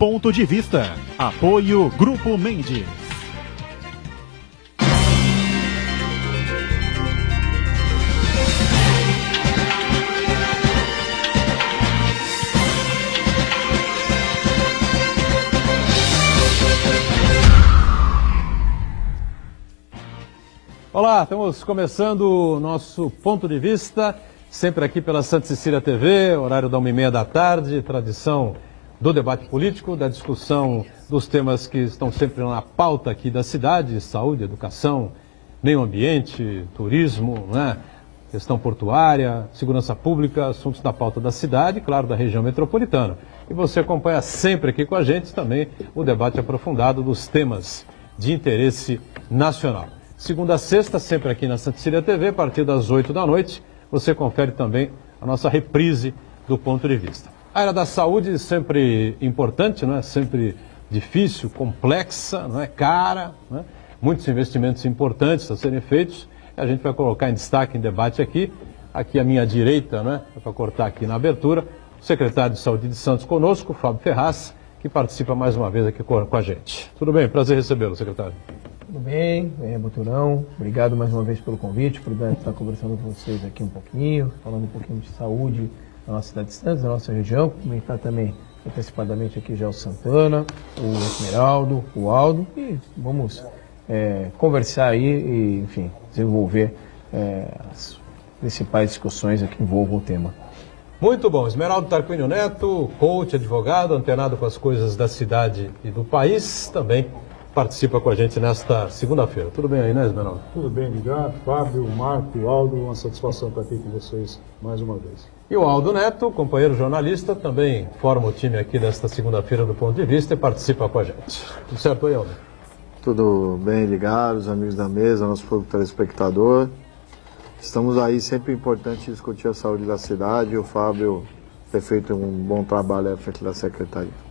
Ponto de Vista. Apoio Grupo Mendes. Olá, estamos começando o nosso Ponto de Vista, sempre aqui pela Santa Cecília TV, horário da 1h30 da tarde, tradição do debate político, da discussão dos temas que estão sempre na pauta aqui da cidade, saúde, educação, meio ambiente, turismo, né? Questão portuária, segurança pública, assuntos da pauta da cidade, claro, da região metropolitana. E você acompanha sempre aqui com a gente também o debate aprofundado dos temas de interesse nacional. Segunda a sexta, sempre aqui na Santa Cecília TV, a partir das 8 da noite, você confere também a nossa reprise do Ponto de Vista. A área da saúde sempre importante, não é? Sempre difícil, complexa, não é? Cara, não é? Muitos investimentos importantes a serem feitos. A gente vai colocar em destaque, em debate aqui à minha direita, né? Para cortar aqui na abertura, o secretário de Saúde de Santos conosco, Fábio Ferraz, que participa mais uma vez aqui com a gente. Tudo bem? Prazer recebê-lo, secretário. Tudo bem, Boturão, obrigado mais uma vez pelo convite, por estar conversando com vocês aqui um pouquinho, falando um pouquinho de saúde da nossa cidade de Santos, da nossa região, comentar também antecipadamente aqui já o Santana, o Esmeraldo, o Aldo, e vamos conversar aí e, enfim, desenvolver as principais discussões que envolvam o tema. Muito bom, Esmeraldo Tarquínio Neto, coach, advogado, antenado com as coisas da cidade e do país, também participa com a gente nesta segunda-feira. Tudo bem aí, né, Esmeraldo? Tudo bem, ligado. Fábio, Marco, Aldo, uma satisfação estar aqui com vocês mais uma vez. E o Aldo Neto, companheiro jornalista, também forma o time aqui desta segunda-feira do Ponto de Vista e participa com a gente. Tudo certo aí, Aldo? Tudo bem, ligados, amigos da mesa, nosso público telespectador. Estamos aí, sempre importante discutir a saúde da cidade. O Fábio tem feito um bom trabalho à frente da secretaria.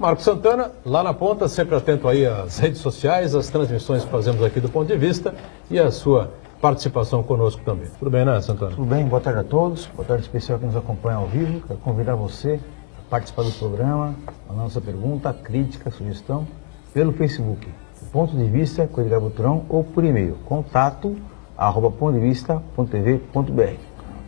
Marco Santana, lá na ponta, sempre atento aí às redes sociais, às transmissões que fazemos aqui do Ponto de Vista e a sua participação conosco também. Tudo bem, né, Santana? Tudo bem, boa tarde a todos, boa tarde especial que nos acompanha ao vivo. Quero convidar você a participar do programa, a nossa pergunta, crítica, sugestão, pelo Facebook, Ponto de Vista com Edgar Boturão, ou por e-mail, contato@pontodevista.tv.br.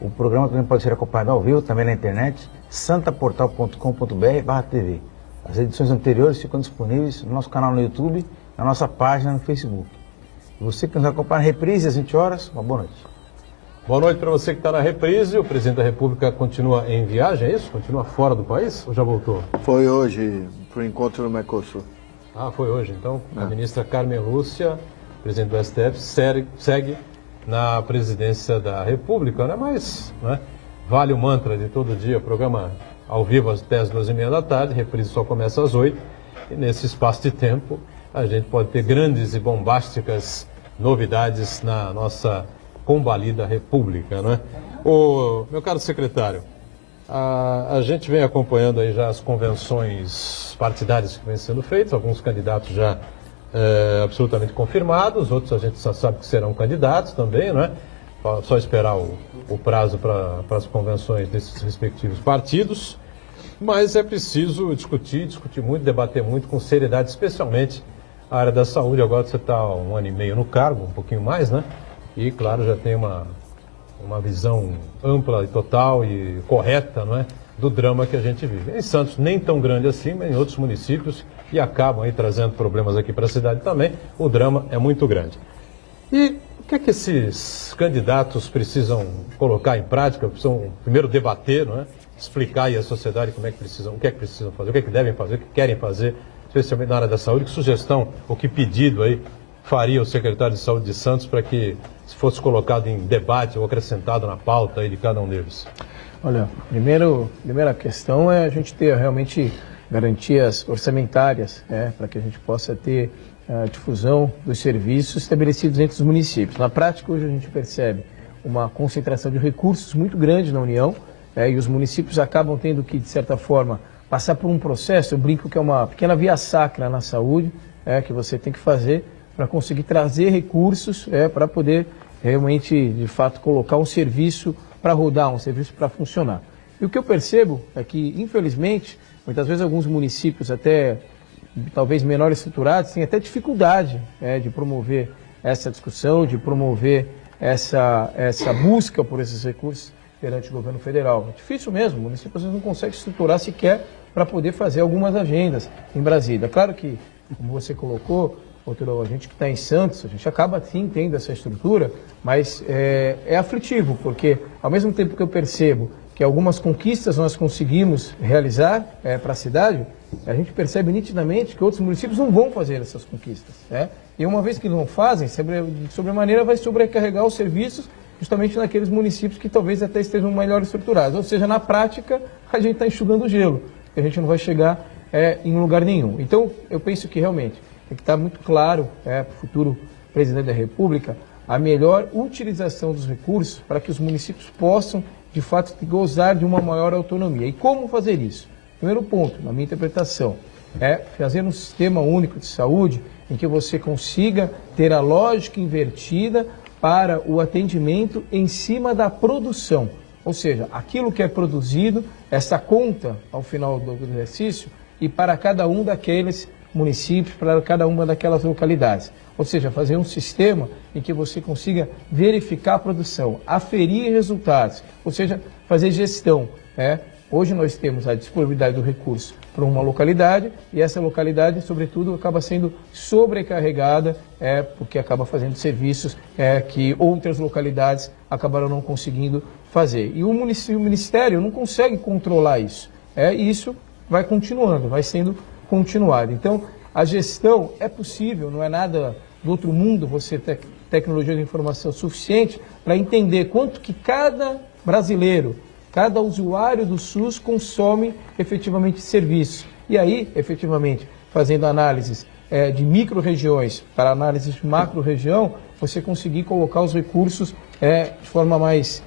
O programa também pode ser acompanhado ao vivo, também na internet, santaportal.com.br/tv. As edições anteriores ficam disponíveis no nosso canal no YouTube, na nossa página no Facebook. E você que nos acompanha na reprise às 20 horas, uma boa noite. Boa noite para você que está na reprise. O presidente da República continua em viagem, é isso? Continua fora do país ou já voltou? Foi hoje para o encontro no Mercosul. Ah, foi hoje. Então, a ministra Carmen Lúcia, presidente do STF, segue na presidência da República, né? Mas, né, vale o mantra de todo dia, programa ao vivo até as 2h30 da tarde, reprise só começa às 8h, e nesse espaço de tempo a gente pode ter grandes e bombásticas novidades na nossa combalida República, né? Meu caro secretário, a gente vem acompanhando aí já as convenções partidárias que vêm sendo feitas, alguns candidatos já absolutamente confirmados, outros a gente só sabe que serão candidatos também, né? Só esperar o prazo para as convenções desses respectivos partidos, mas é preciso discutir muito, debater muito com seriedade, especialmente a área da saúde. Agora você está há 1 ano e meio no cargo, um pouquinho mais, né? E, claro, já tem uma visão ampla e total e correta, não é? Do drama que a gente vive. Em Santos, nem tão grande assim, mas em outros municípios, e acabam aí trazendo problemas aqui para a cidade também, o drama é muito grande. E o que é que esses candidatos precisam colocar em prática? Precisam primeiro debater, não é? Explicar aí à sociedade como é que precisam, o que é que precisam fazer, o que é que devem fazer, o que querem fazer, especialmente na área da saúde. Que sugestão ou que pedido aí faria o secretário de Saúde de Santos para que se fosse colocado em debate ou acrescentado na pauta aí de cada um deles? Olha, primeira questão é a gente ter realmente garantias orçamentárias, para que a gente possa ter a difusão dos serviços estabelecidos entre os municípios. Na prática, hoje a gente percebe uma concentração de recursos muito grande na União, e os municípios acabam tendo que, de certa forma, passar por um processo, eu brinco que é uma pequena via sacra na saúde, que você tem que fazer para conseguir trazer recursos para poder realmente, de fato, colocar um serviço para rodar, um serviço para funcionar. E o que eu percebo é que, infelizmente, muitas vezes alguns municípios, até talvez menores estruturados, têm até dificuldade de promover essa discussão, de promover essa busca por esses recursos perante o governo federal. É difícil mesmo, o município às vezes não consegue estruturar sequer para poder fazer algumas agendas em Brasília. Claro que, como você colocou, a gente que está em Santos, a gente acaba sim tendo essa estrutura, mas é aflitivo, porque ao mesmo tempo que eu percebo que algumas conquistas nós conseguimos realizar para a cidade, a gente percebe nitidamente que outros municípios não vão fazer essas conquistas. E uma vez que não fazem, de sobremaneira vai sobrecarregar os serviços justamente naqueles municípios que talvez até estejam melhor estruturados. Ou seja, na prática, a gente está enxugando o gelo, a gente não vai chegar em lugar nenhum. Então, eu penso que realmente tem que estar muito claro para o futuro presidente da República a melhor utilização dos recursos para que os municípios possam, de fato, gozar de uma maior autonomia. E como fazer isso? Primeiro ponto, na minha interpretação, é fazer um sistema único de saúde em que você consiga ter a lógica invertida para o atendimento em cima da produção. Ou seja, aquilo que é produzido, essa conta ao final do exercício e para cada um daqueles municípios, para cada uma daquelas localidades. Ou seja, fazer um sistema em que você consiga verificar a produção, aferir resultados, ou seja, fazer gestão. Hoje nós temos a disponibilidade do recurso para uma localidade e essa localidade, sobretudo, acaba sendo sobrecarregada porque acaba fazendo serviços que outras localidades acabaram não conseguindo fazer. E o Ministério não consegue controlar isso. E isso vai continuando, vai sendo continuado. Então, a gestão é possível, não é nada do outro mundo você ter tecnologia de informação suficiente para entender quanto que cada brasileiro, cada usuário do SUS consome efetivamente serviço. E aí, efetivamente, fazendo análises de micro-regiões para análises de macro-região, você conseguir colocar os recursos de forma mais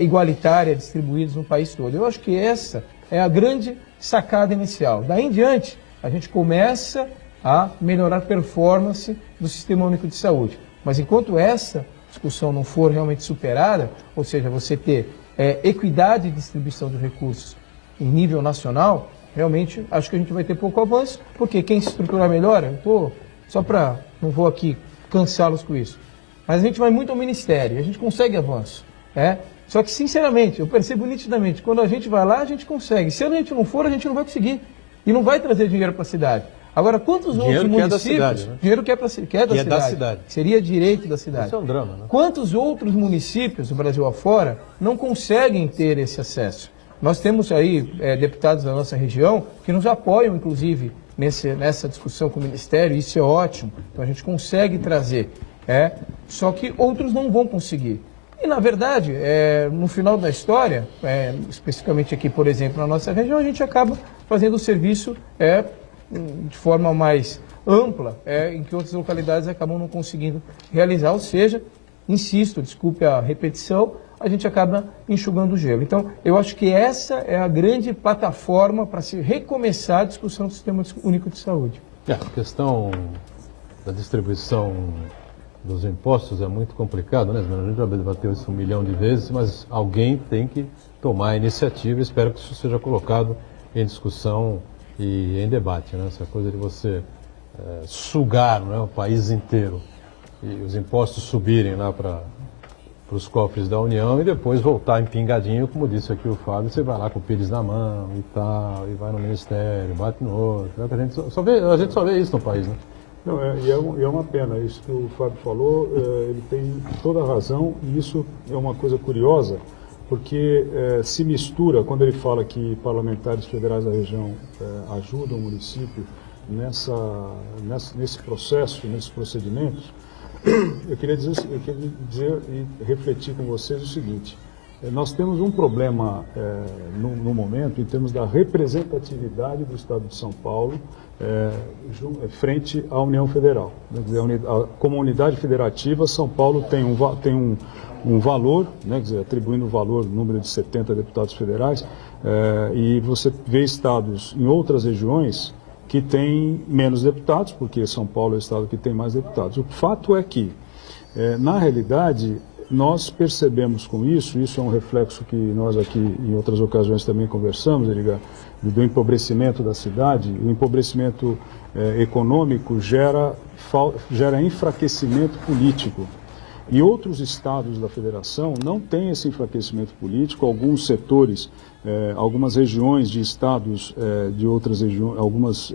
igualitária, distribuídos no país todo. Eu acho que essa é a grande sacada inicial. Daí em diante, a gente começa a melhorar a performance do Sistema Único de Saúde. Mas enquanto essa discussão não for realmente superada, ou seja, você ter equidade de distribuição de recursos em nível nacional, realmente acho que a gente vai ter pouco avanço, porque quem se estruturar melhor, não vou aqui cansá-los com isso, mas a gente vai muito ao Ministério, a gente consegue avanço. Só que, sinceramente, eu percebo nitidamente, quando a gente vai lá, a gente consegue. Se a gente não for, a gente não vai conseguir. E não vai trazer dinheiro para a cidade. Agora, quantos outros municípios... Dinheiro que é da cidade, né? Dinheiro que é da cidade. Seria direito da cidade. Isso é um drama, né? Quantos outros municípios do Brasil afora não conseguem ter esse acesso? Nós temos aí deputados da nossa região que nos apoiam, inclusive, nessa discussão com o Ministério, e isso é ótimo. Então, a gente consegue trazer. Só que outros não vão conseguir. E, na verdade, no final da história, especificamente aqui, por exemplo, na nossa região, a gente acaba fazendo o serviço de forma mais ampla, em que outras localidades acabam não conseguindo realizar. Ou seja, insisto, desculpe a repetição, a gente acaba enxugando o gelo. Então, eu acho que essa é a grande plataforma para se recomeçar a discussão do Sistema Único de Saúde. A questão da distribuição dos impostos é muito complicado, né? A gente já debateu isso 1 milhão de vezes, mas alguém tem que tomar a iniciativa. Espero que isso seja colocado em discussão e em debate, né? Essa coisa de você sugar, não é, o país inteiro e os impostos subirem lá para os cofres da União e depois voltar empingadinho, como disse aqui o Fábio, você vai lá com o pires na mão e tal, e vai no Ministério, bate no outro. A gente só vê isso no país, né? Não, e é uma pena, isso que o Fábio falou, ele tem toda a razão, e isso é uma coisa curiosa, porque se mistura, quando ele fala que parlamentares federais da região ajudam o município nesse processo, nesses procedimentos, eu queria dizer e refletir com vocês o seguinte: nós temos um problema no momento, em termos da representatividade do Estado de São Paulo frente à União Federal. Como unidade federativa, São Paulo tem um valor, né, quer dizer, atribuindo o valor, número de 70 deputados federais, e você vê estados em outras regiões que têm menos deputados, porque São Paulo é o estado que tem mais deputados. O fato é que, na realidade, nós percebemos com isso é um reflexo que nós aqui em outras ocasiões também conversamos, Edgar, do empobrecimento da cidade. O empobrecimento econômico gera enfraquecimento político. E outros estados da federação não têm esse enfraquecimento político. Alguns setores, algumas regiões de estados de outras regiões, algumas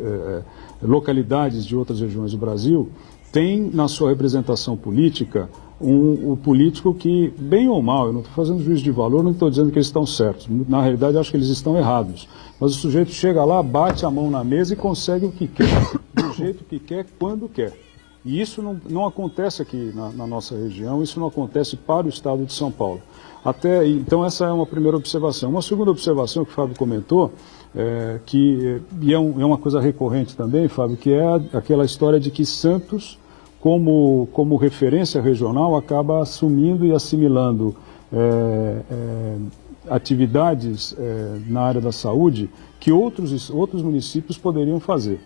localidades de outras regiões do Brasil têm na sua representação política o político que, bem ou mal, eu não estou fazendo juízo de valor, não estou dizendo que eles estão certos. Na realidade, acho que eles estão errados. Mas o sujeito chega lá, bate a mão na mesa e consegue o que quer, do jeito que quer, quando quer. E isso não acontece aqui na nossa região, isso não acontece para o estado de São Paulo. Então essa é uma primeira observação. Uma segunda observação que o Fábio comentou, e é uma coisa recorrente também, Fábio, que é aquela história de que Santos, como referência regional, acaba assumindo e assimilando atividades na área da saúde que outros municípios poderiam fazer.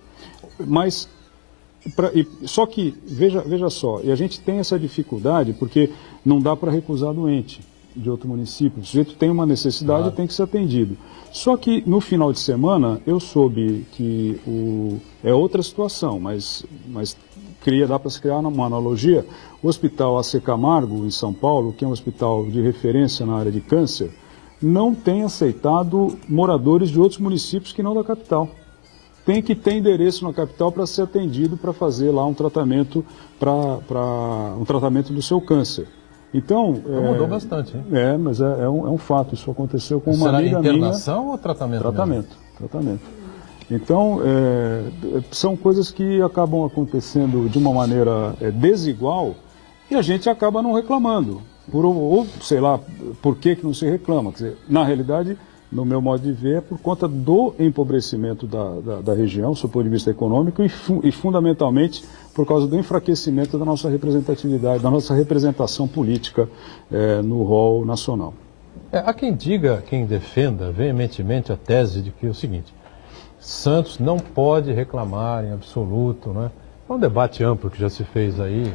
Mas só que, veja só, e a gente tem essa dificuldade porque não dá para recusar doente de outro município. O sujeito tem uma necessidade e tem que ser atendido. Só que no final de semana eu soube que é outra situação, mas dá para se criar uma analogia. O Hospital AC Camargo, em São Paulo, que é um hospital de referência na área de câncer, não tem aceitado moradores de outros municípios que não da capital. Tem que ter endereço na capital para ser atendido, para fazer lá um tratamento do seu câncer. Então, mudou bastante, hein? Mas é um fato. Isso aconteceu com uma Será amiga minha. internação ou tratamento? Tratamento. Então, são coisas que acabam acontecendo de uma maneira desigual e a gente acaba não reclamando. Ou sei lá, por que não se reclama? Quer dizer, na realidade, no meu modo de ver, é por conta do empobrecimento da região, do ponto de vista econômico, e fundamentalmente por causa do enfraquecimento da nossa representatividade, da nossa representação política no rol nacional. Há quem diga, quem defenda veementemente a tese de que é o seguinte: Santos não pode reclamar em absoluto, né? É um debate amplo que já se fez aí,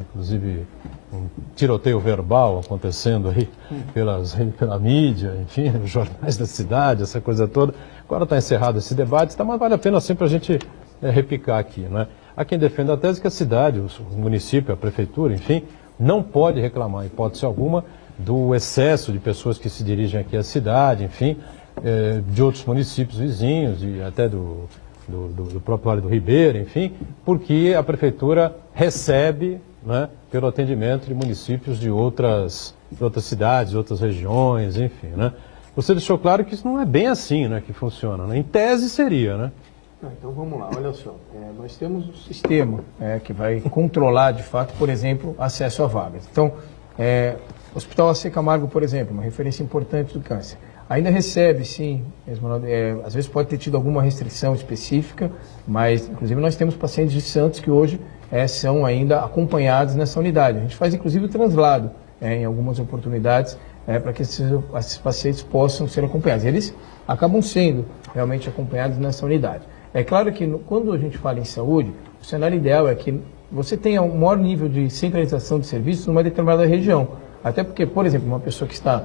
inclusive um tiroteio verbal acontecendo aí pela mídia, enfim, nos jornais da cidade, essa coisa toda. Agora está encerrado esse debate, mas vale a pena sempre a gente repicar aqui, né? Há quem defenda a tese que a cidade, o município, a prefeitura, enfim, não pode reclamar, em hipótese alguma, do excesso de pessoas que se dirigem aqui à cidade, enfim, de outros municípios vizinhos e até do próprio Vale do Ribeira, enfim, porque a prefeitura recebe, né, pelo atendimento de municípios de outras cidades, outras regiões, enfim, né? Você deixou claro que isso não é bem assim, né, que funciona, né? Em tese seria, né? Então vamos lá, olha só, nós temos um sistema que vai controlar de fato, por exemplo, acesso a vagas. Então, o Hospital AC Camargo, por exemplo, uma referência importante do câncer, ainda recebe, sim, às vezes pode ter tido alguma restrição específica, mas inclusive nós temos pacientes de Santos que hoje são ainda acompanhados nessa unidade. A gente faz inclusive o translado em algumas oportunidades para que esses pacientes possam ser acompanhados. Eles acabam sendo realmente acompanhados nessa unidade. É claro que quando a gente fala em saúde, o cenário ideal é que você tenha um maior nível de centralização de serviços numa determinada região. Até porque, por exemplo, uma pessoa que está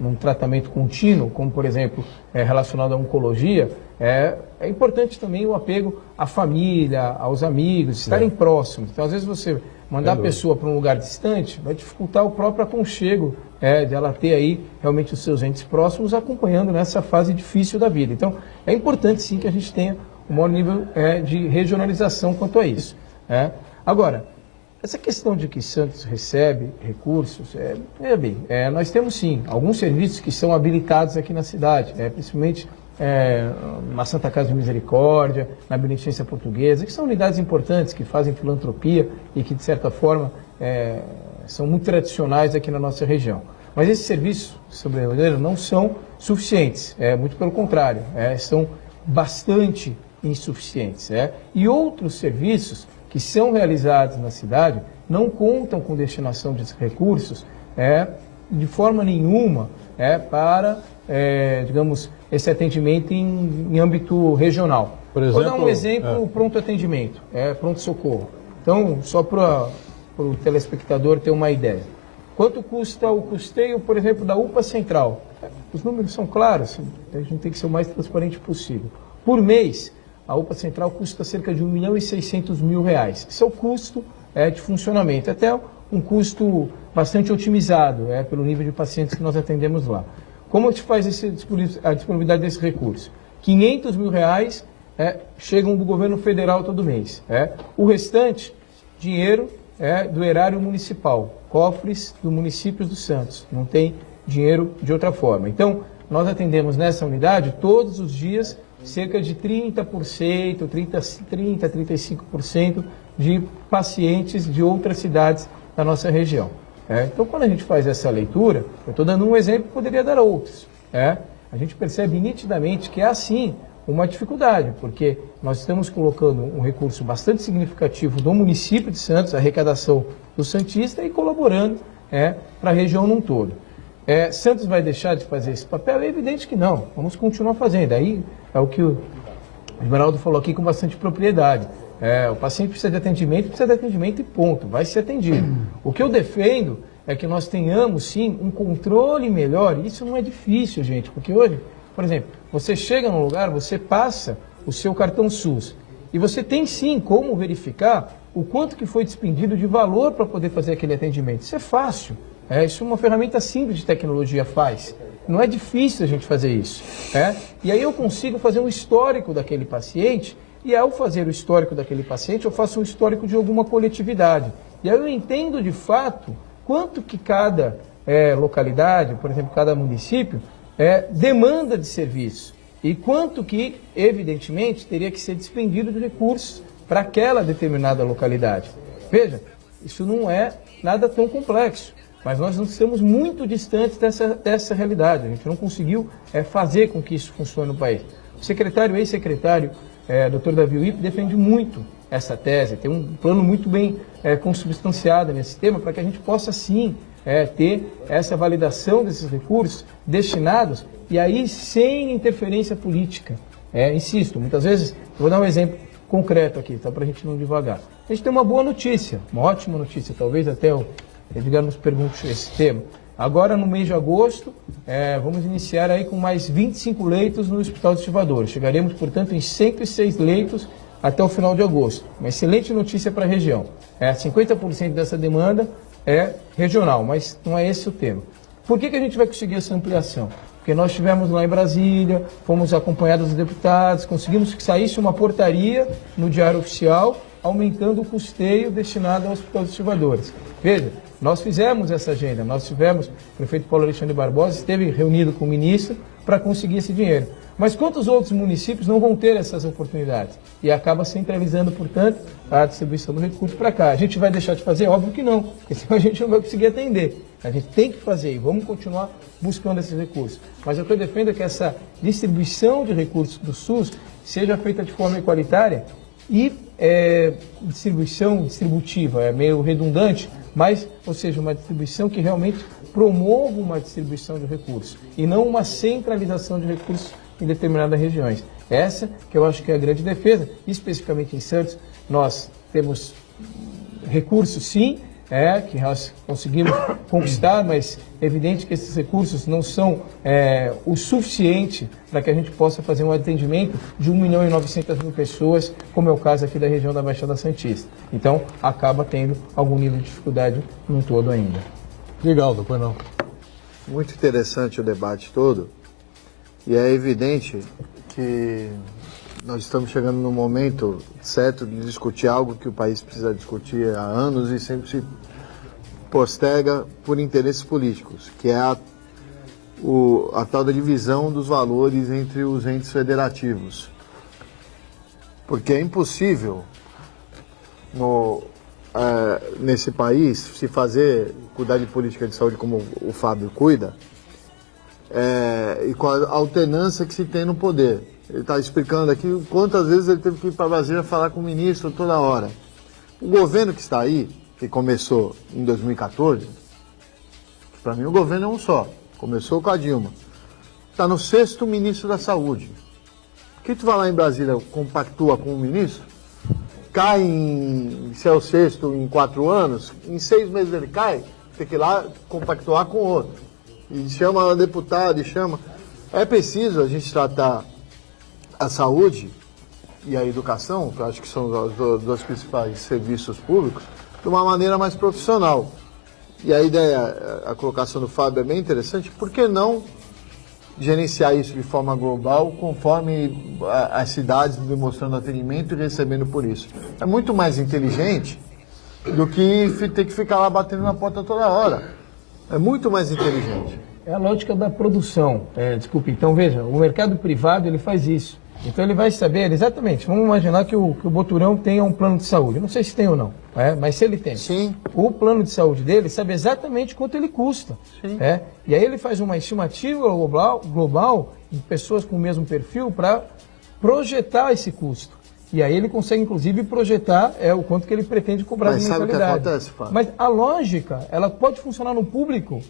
num tratamento contínuo, como por exemplo relacionado à oncologia, é importante também o apego à família, aos amigos, estarem próximos. Então, às vezes você mandar a pessoa para um lugar distante vai dificultar o próprio aconchego de ela ter aí realmente os seus entes próximos acompanhando nessa fase difícil da vida. Então, é importante sim que a gente tenha um maior nível de regionalização quanto a isso. Agora, essa questão de que Santos recebe recursos, nós temos sim alguns serviços que são habilitados aqui na cidade, principalmente na Santa Casa de Misericórdia, na Beneficência Portuguesa, que são unidades importantes que fazem filantropia e que, de certa forma, são muito tradicionais aqui na nossa região. Mas esses serviços, sobre não são suficientes, muito pelo contrário, são bastante insuficientes. E outros serviços que são realizados na cidade não contam com destinação de recursos de forma nenhuma para, digamos, esse atendimento em âmbito regional. Por exemplo, vou dar um exemplo, o pronto atendimento, pronto-socorro. Então, só para o telespectador ter uma ideia. Quanto custa o custeio, por exemplo, da UPA Central? Os números são claros, a gente tem que ser o mais transparente possível. Por mês, a UPA Central custa cerca de R$1.600.000. Esse é o custo de funcionamento, até um custo bastante otimizado pelo nível de pacientes que nós atendemos lá. Como a gente faz a disponibilidade desse recurso? R$500.000 chegam do governo federal todo mês. O restante, dinheiro do erário municipal, cofres do município dos Santos. Não tem dinheiro de outra forma. Então, nós atendemos nessa unidade todos os dias cerca de 30%, 35% de pacientes de outras cidades da nossa região. Então, quando a gente faz essa leitura, eu estou dando um exemplo, poderia dar outros. A gente percebe nitidamente que é assim uma dificuldade, porque nós estamos colocando um recurso bastante significativo do município de Santos, a arrecadação do Santista, e colaborando para a região num todo. Santos vai deixar de fazer esse papel? É evidente que não, vamos continuar fazendo. Aí é o que o Esmeraldo falou aqui com bastante propriedade. O paciente precisa de atendimento e ponto, vai ser atendido. O que eu defendo é que nós tenhamos, sim, um controle melhor. Isso não é difícil, gente, porque hoje, por exemplo, você chega num lugar, você passa o seu cartão SUS e você tem, sim, como verificar o quanto que foi despendido de valor para poder fazer aquele atendimento. Isso é fácil, isso é uma ferramenta simples de tecnologia faz. Não é difícil a gente fazer isso. E aí eu consigo fazer um histórico daquele paciente. E ao fazer o histórico daquele paciente, eu faço um histórico de alguma coletividade. E aí eu entendo de fato quanto que cada localidade, por exemplo, cada município, demanda de serviço. E quanto que, evidentemente, teria que ser despendido de recursos para aquela determinada localidade. Veja, isso não é nada tão complexo, mas nós não estamos muito distantes dessa realidade. A gente não conseguiu fazer com que isso funcione no país. O secretário, ex-secretário, Dr. Davi Wip, defende muito essa tese, tem um plano muito bem consubstanciado nesse tema, para que a gente possa, sim, ter essa validação desses recursos destinados, e aí sem interferência política. Insisto, muitas vezes, vou dar um exemplo concreto aqui, tá, para a gente não devagar. A gente tem uma boa notícia, uma ótima notícia, talvez até o Edgar nos pergunte esse tema. Agora, no mês de agosto, vamos iniciar aí com mais 25 leitos no Hospital de Estivadores. Chegaremos, portanto, em 106 leitos até o final de agosto. Uma excelente notícia para a região. 50% dessa demanda é regional, mas não é esse o tema. Por que a gente vai conseguir essa ampliação? Porque nós estivemos lá em Brasília, fomos acompanhados dos deputados, conseguimos que saísse uma portaria no Diário Oficial, aumentando o custeio destinado ao Hospital de Estivadores. Veja, nós fizemos essa agenda, nós tivemos, o prefeito Paulo Alexandre Barbosa esteve reunido com o ministro para conseguir esse dinheiro. Mas quantos outros municípios não vão ter essas oportunidades? E acaba centralizando, portanto, a distribuição do recurso para cá. A gente vai deixar de fazer? Óbvio que não, porque senão a gente não vai conseguir atender. A gente tem que fazer e vamos continuar buscando esses recursos. Mas o que eu defendo é que essa distribuição de recursos do SUS seja feita de forma igualitária e distribuição distributiva, é meio redundante, mas, ou seja, uma distribuição que realmente promova uma distribuição de recursos e não uma centralização de recursos em determinadas regiões. Essa que eu acho que é a grande defesa. Especificamente em Santos, nós temos recursos, sim, que nós conseguimos conquistar, mas é evidente que esses recursos não são o suficiente para que a gente possa fazer um atendimento de 1.900.000 pessoas, como é o caso aqui da região da Baixada Santista. Então, acaba tendo algum nível de dificuldade no todo ainda. Rigaldo, pois não. Muito interessante o debate todo, e é evidente que nós estamos chegando no momento certo de discutir algo que o país precisa discutir há anos e sempre se posterga por interesses políticos, que é a tal da divisão dos valores entre os entes federativos. Porque é impossível nesse país se cuidar de política de saúde como o Fábio cuida, e com a alternância que se tem no poder. Ele está explicando aqui quantas vezes ele teve que ir para Brasília falar com o ministro toda hora. O governo que está aí, que começou em 2014, para mim o governo é um só, começou com a Dilma, está no 6º ministro da Saúde. Por que tu vai lá em Brasília, compactua com o ministro, se é o 6º em 4 anos, em 6 meses ele cai, tem que ir lá compactuar com o outro. E chama o deputado, e chama... É preciso a gente tratar a saúde e a educação, que eu acho que são os dois principais serviços públicos, de uma maneira mais profissional. E a ideia, a colocação do Fábio é bem interessante, por que não gerenciar isso de forma global, conforme as cidades demonstrando atendimento e recebendo por isso? É muito mais inteligente do que ter que ficar lá batendo na porta toda hora. É muito mais inteligente. É a lógica da produção. Desculpe, então veja, o mercado privado ele faz isso. Então ele vai saber exatamente, vamos imaginar que o Boturão tenha um plano de saúde. Eu não sei se tem ou não, mas se ele tem. Sim. O plano de saúde dele sabe exatamente quanto ele custa. Sim. E aí ele faz uma estimativa global de pessoas com o mesmo perfil para projetar esse custo. E aí ele consegue, inclusive, projetar o quanto que ele pretende cobrar de mensalidade. Mas sabe o que acontece, Fábio? Mas a lógica, ela pode funcionar no público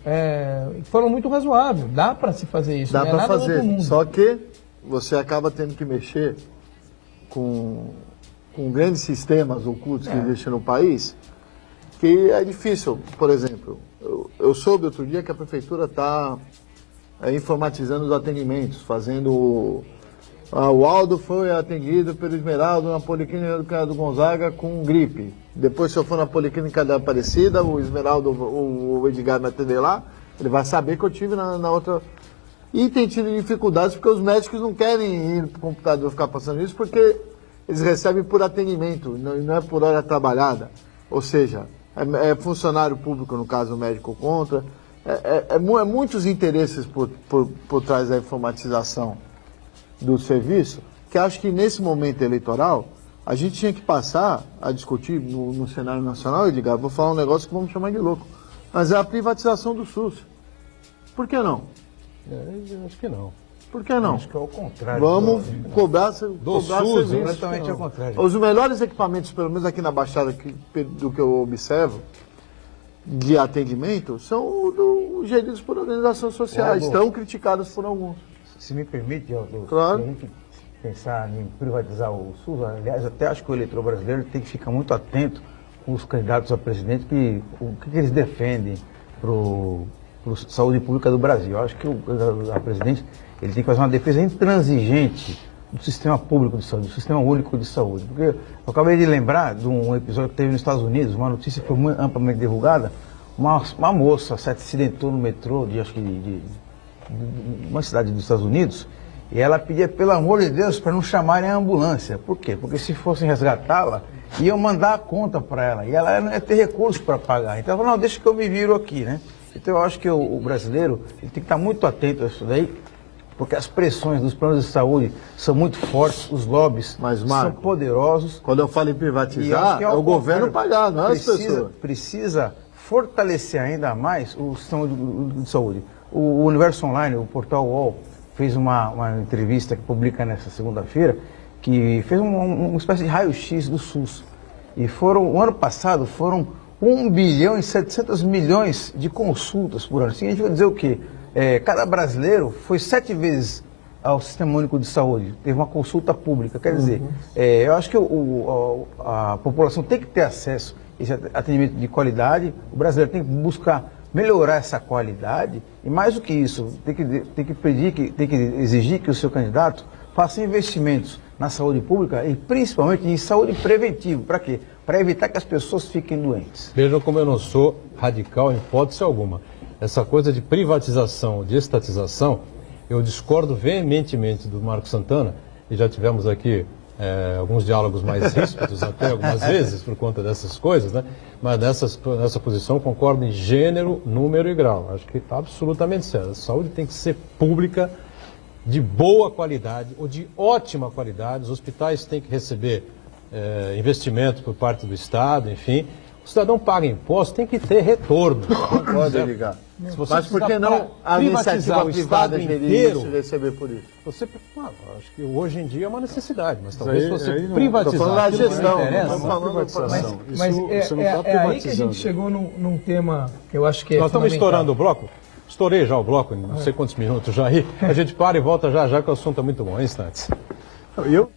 de forma muito razoável. Dá para se fazer isso. Dá não é para nada do fazer, outro mundo. só que você acaba tendo que mexer com grandes sistemas ocultos que existem no país, que é difícil. Por exemplo, eu soube outro dia que a prefeitura está informatizando os atendimentos, fazendo... o Aldo foi atendido pelo Esmeraldo na Policlínica do Gonzaga com gripe. Depois, se eu for na Policlínica da Aparecida, o Esmeraldo, o Edgar me atender lá, ele vai saber que eu tive na outra... E tem tido dificuldades porque os médicos não querem ir para o computador ficar passando isso, porque eles recebem por atendimento, não é por hora trabalhada. Ou seja, é funcionário público, no caso o médico contra. Muitos interesses por trás da informatização do serviço, que acho que nesse momento eleitoral a gente tinha que passar a discutir no cenário nacional, Edgar, vou falar um negócio que vamos chamar de louco, mas é a privatização do SUS. Por que não? Eu acho que não. Por que não? Acho que é o contrário. Vamos cobrar SUS, serviço. Completamente ao contrário. Os melhores equipamentos, pelo menos aqui na Baixada, do que eu observo, de atendimento, são geridos por organizações sociais, tão criticados por alguns. Se me permite, Claro. se a gente pensar em privatizar o SUS, aliás, até acho que o eleitor brasileiro tem que ficar muito atento com os candidatos a presidente, o que eles defendem para a saúde pública do Brasil. Eu acho que a presidente ele tem que fazer uma defesa intransigente do sistema público de saúde, do sistema único de saúde. Porque eu acabei de lembrar de um episódio que teve nos Estados Unidos, uma notícia que foi muito amplamente divulgada, uma moça se acidentou no metrô de uma cidade dos Estados Unidos, e ela pedia, pelo amor de Deus, para não chamarem a ambulância. Por quê? Porque se fossem resgatá-la, iam mandar a conta para ela, e ela não ia ter recurso para pagar. Então ela falou, não, deixa que eu me viro aqui, né? Então eu acho que o brasileiro ele tem que estar muito atento a isso daí, porque as pressões dos planos de saúde são muito fortes, os lobbies são poderosos. Quando eu falo em privatizar, é o governo pagar, não é as pessoas. Precisa fortalecer ainda mais o sistema de saúde. O Universo Online, o portal UOL, fez uma entrevista que publica nessa segunda-feira, que fez uma espécie de raio-x do SUS. E o ano passado foram 1 bilhão e 700 milhões de consultas por ano. Assim, a gente vai dizer o quê? Cada brasileiro foi 7 vezes ao Sistema Único de Saúde, teve uma consulta pública. Quer dizer, eu acho que a população tem que ter acesso a esse atendimento de qualidade, o brasileiro tem que buscar melhorar essa qualidade e, mais do que isso, tem que exigir que o seu candidato faça investimentos na saúde pública e principalmente em saúde preventiva. Para quê? Para evitar que as pessoas fiquem doentes. Vejam como eu não sou radical em hipótese alguma. Essa coisa de privatização, de estatização, eu discordo veementemente do Marco Santana, e já tivemos aqui alguns diálogos mais ríspidos até algumas vezes por conta dessas coisas, né? Mas nessa posição concordo em gênero, número e grau. Acho que está absolutamente certo. A saúde tem que ser pública, de boa qualidade ou de ótima qualidade. Os hospitais têm que receber investimento por parte do Estado, enfim. O cidadão paga imposto, tem que ter retorno. Pode ligar. Mas por que não a privatizar iniciativa o privada Estado gerir inteiro isso e receber por isso? Acho que hoje em dia é uma necessidade, mas talvez você aí não- privatizar. Tô falando da aquilo que gestão, não interessa. não tô falando da privatização. Mas Isso não tá é aí que a privatizando. gente chegou num tema que eu acho que Nós estamos fundamental. estourando o bloco. Estourei já o bloco, não sei quantos minutos já aí. A gente para e volta já, que o assunto é muito bom. Em instantes. Eu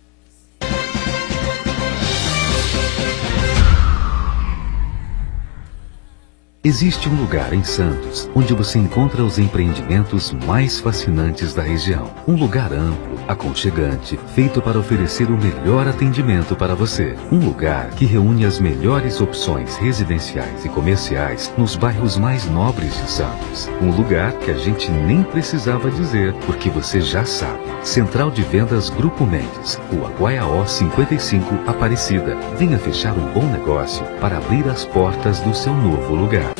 Existe um lugar em Santos onde você encontra os empreendimentos mais fascinantes da região. Um lugar amplo, aconchegante, feito para oferecer o melhor atendimento para você. Um lugar que reúne as melhores opções residenciais e comerciais nos bairros mais nobres de Santos. Um lugar que a gente nem precisava dizer, porque você já sabe. Central de Vendas Grupo Mendes, Rua Guaiaó 55, Aparecida. Venha fechar um bom negócio para abrir as portas do seu novo lugar.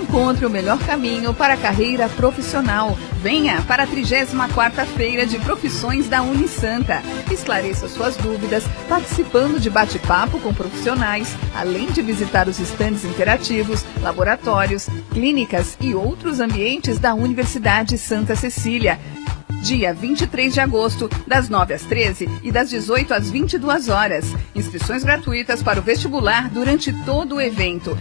Encontre o melhor caminho para a carreira profissional. Venha para a 34ª Feira de Profissões da Unisanta. Esclareça suas dúvidas participando de bate-papo com profissionais, além de visitar os estandes interativos, laboratórios, clínicas e outros ambientes da Universidade Santa Cecília. Dia 23 de agosto, das 9 às 13 e das 18 às 22 horas. Inscrições gratuitas para o vestibular durante todo o evento.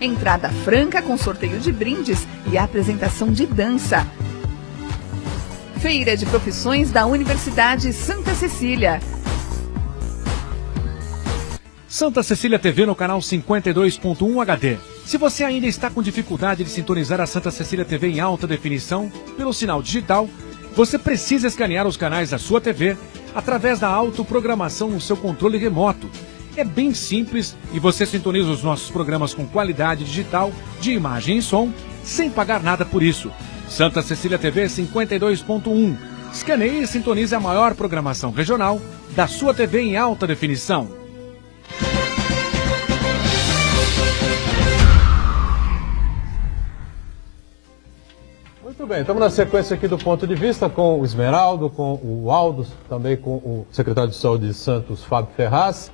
Entrada franca com sorteio de brindes e apresentação de dança. Feira de Profissões da Universidade Santa Cecília. Santa Cecília TV no canal 52.1 HD. Se você ainda está com dificuldade de sintonizar a Santa Cecília TV em alta definição pelo sinal digital, você precisa escanear os canais da sua TV através da autoprogramação no seu controle remoto. É bem simples e você sintoniza os nossos programas com qualidade digital, de imagem e som, sem pagar nada por isso. Santa Cecília TV 52.1. Escaneie e sintonize a maior programação regional da sua TV em alta definição. Muito bem, estamos na sequência aqui do Ponto de Vista com o Esmeraldo, com o Aldo, também com o secretário de Saúde de Santos, Fábio Ferraz,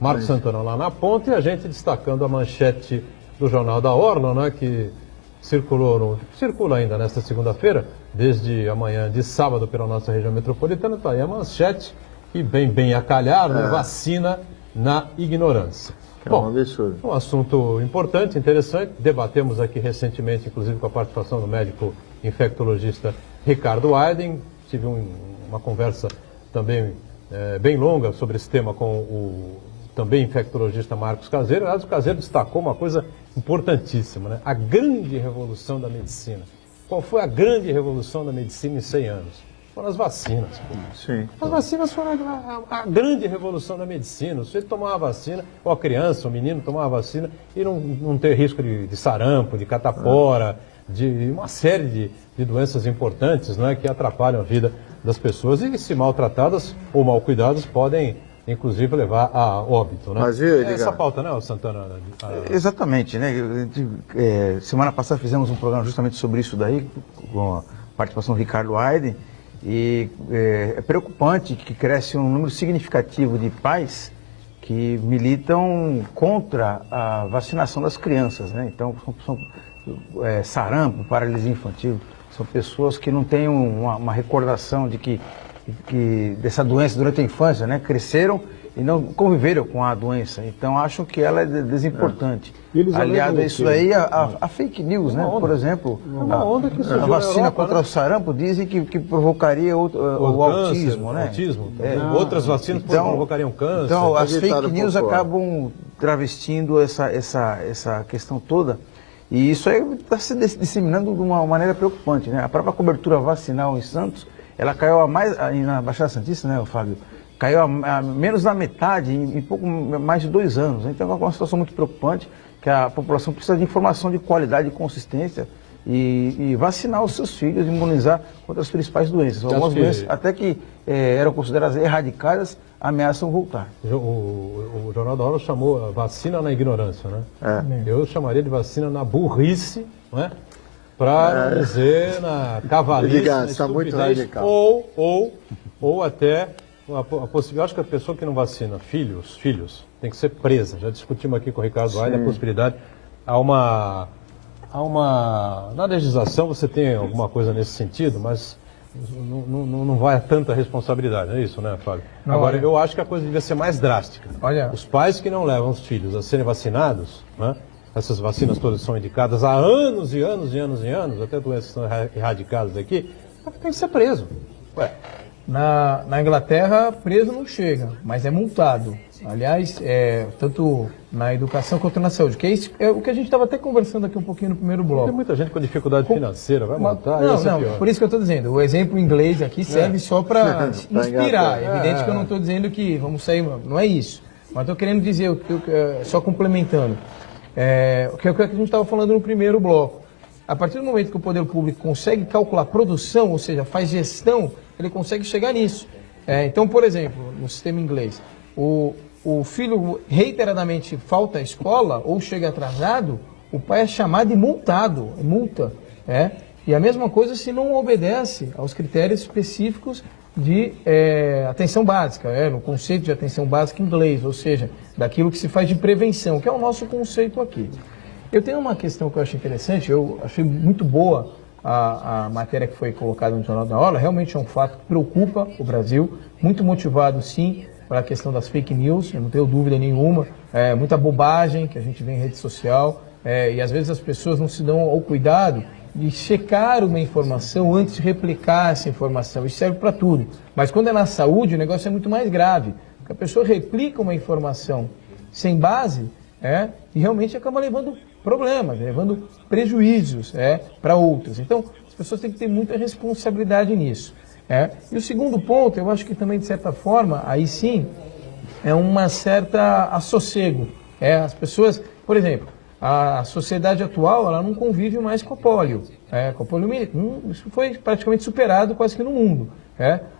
Marcos Santana lá na ponta e a gente destacando a manchete do Jornal da Orla, né, que circula ainda nesta segunda-feira, desde amanhã de sábado pela nossa região metropolitana. Está aí a manchete que bem a calhar, né, vacina na ignorância. Bom, um absurdo. Um assunto importante, interessante. Debatemos aqui recentemente, inclusive com a participação do médico infectologista Ricardo Aiden. Tive uma conversa também bem longa sobre esse tema com o também infectologista Marcos Caseiro. Aliás, o Caseiro destacou uma coisa importantíssima, né? A grande revolução da medicina. Qual foi a grande revolução da medicina em 100 anos? Foram as vacinas. Pô. Sim. As vacinas foram a grande revolução da medicina. O sujeito tomava a vacina, ou a criança, o menino tomava a vacina e não ter risco de sarampo, de catapora, de uma série de doenças importantes, né, que atrapalham a vida das pessoas e, se maltratadas ou mal cuidadas, podem inclusive levar a óbito, né? Mas, viu, essa pauta, né, Santana? Exatamente, né? Semana passada fizemos um programa justamente sobre isso daí, com a participação do Ricardo Aiden, e é preocupante que cresce um número significativo de pais que militam contra a vacinação das crianças, né? Então, são sarampo, paralisia infantil, são pessoas que não têm uma recordação de que dessa doença durante a infância, né? Cresceram e não conviveram com a doença. Então, acham que ela é desimportante. Aliado a isso daí, a fake news, né? Por exemplo, a vacina contra o sarampo dizem que provocaria o autismo, né? Outras vacinas provocariam câncer. Então, as fake news acabam travestindo essa questão toda. E isso aí está se disseminando de uma maneira preocupante, né? A própria cobertura vacinal em Santos, ela caiu na Baixada Santista, né, Fábio? Caiu a menos da metade em pouco mais de 2 anos. Então é uma situação muito preocupante, que a população precisa de informação de qualidade e consistência e vacinar os seus filhos, imunizar contra as principais doenças. Algumas doenças, até que eram consideradas erradicadas, ameaçam voltar. O Jornal da Hora chamou a vacina na ignorância, né? Eu chamaria de vacina na burrice, não é? Para não dizer na cavalice, na estupidez, ou até a possibilidade. Acho que a pessoa que não vacina filhos tem que ser presa. Já discutimos aqui com o Ricardo Aiden a possibilidade. Na legislação você tem alguma coisa nesse sentido, mas não vai a tanta responsabilidade, é isso, né, Fábio? Não, agora, eu acho que a coisa devia ser mais drástica. Olha, os pais que não levam os filhos a serem vacinados, né, essas vacinas todas são indicadas há anos e anos e anos e anos, até doenças são erradicadas aqui, tem que ser preso. Ué, na Inglaterra, preso não chega, mas é multado. Aliás, tanto na educação quanto na saúde, que é o que a gente estava até conversando aqui um pouquinho no primeiro bloco. Tem muita gente com dificuldade financeira, vai multar, Não, por isso que eu estou dizendo, o exemplo inglês aqui serve só para inspirar. É evidente que eu não estou dizendo que vamos sair, não é isso. Mas estou querendo dizer, só complementando, o que a gente estava falando no primeiro bloco. A partir do momento que o poder público consegue calcular produção, ou seja, faz gestão, ele consegue chegar nisso. Então, por exemplo, no sistema inglês, o filho reiteradamente falta à escola ou chega atrasado, o pai é chamado e multado, multa. E a mesma coisa se não obedece aos critérios específicos de atenção básica, no conceito de atenção básica em inglês, ou seja, daquilo que se faz de prevenção, que é o nosso conceito aqui. Eu tenho uma questão que eu acho interessante, eu achei muito boa a matéria que foi colocada no Jornal da Hora, realmente é um fato que preocupa o Brasil, muito motivado sim para a questão das fake news, eu não tenho dúvida nenhuma, muita bobagem que a gente vê em rede social, e às vezes as pessoas não se dão ao cuidado de checar uma informação antes de replicar essa informação, isso serve para tudo, mas quando é na saúde o negócio é muito mais grave, porque a pessoa replica uma informação sem base, e realmente acaba levando problemas, levando prejuízos para outros. Então, as pessoas têm que ter muita responsabilidade nisso. E o segundo ponto, eu acho que também, de certa forma, aí sim, é uma certa assossego. As pessoas, por exemplo, a sociedade atual, ela não convive mais com a polio, com a poliomielite. Isso foi praticamente superado quase que no mundo.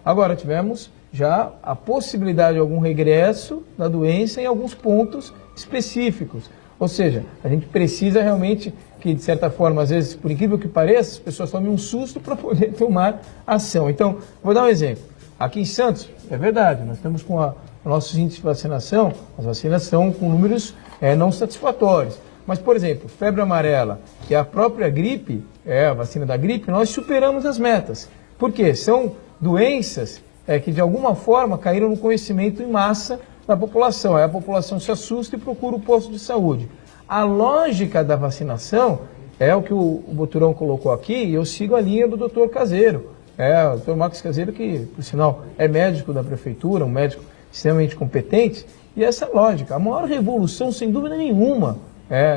Agora, tivemos já a possibilidade de algum regresso da doença em alguns pontos específicos. Ou seja, a gente precisa realmente que, de certa forma, às vezes, por incrível que pareça, as pessoas tomem um susto para poder tomar ação. Então, vou dar um exemplo. Aqui em Santos, é verdade, nós estamos com o nosso índice de vacinação, as vacinas estão com números não satisfatórios. Mas, por exemplo, febre amarela e a própria gripe, a vacina da gripe, nós superamos as metas. Por quê? São doenças que, de alguma forma, caíram no conhecimento em massa da população. Aí a população se assusta e procura o posto de saúde. A lógica da vacinação é o que o Boturão colocou aqui, e eu sigo a linha do doutor Caseiro. O doutor Marcos Caseiro, que, por sinal, é médico da prefeitura, um médico extremamente competente, e essa lógica. A maior revolução, sem dúvida nenhuma,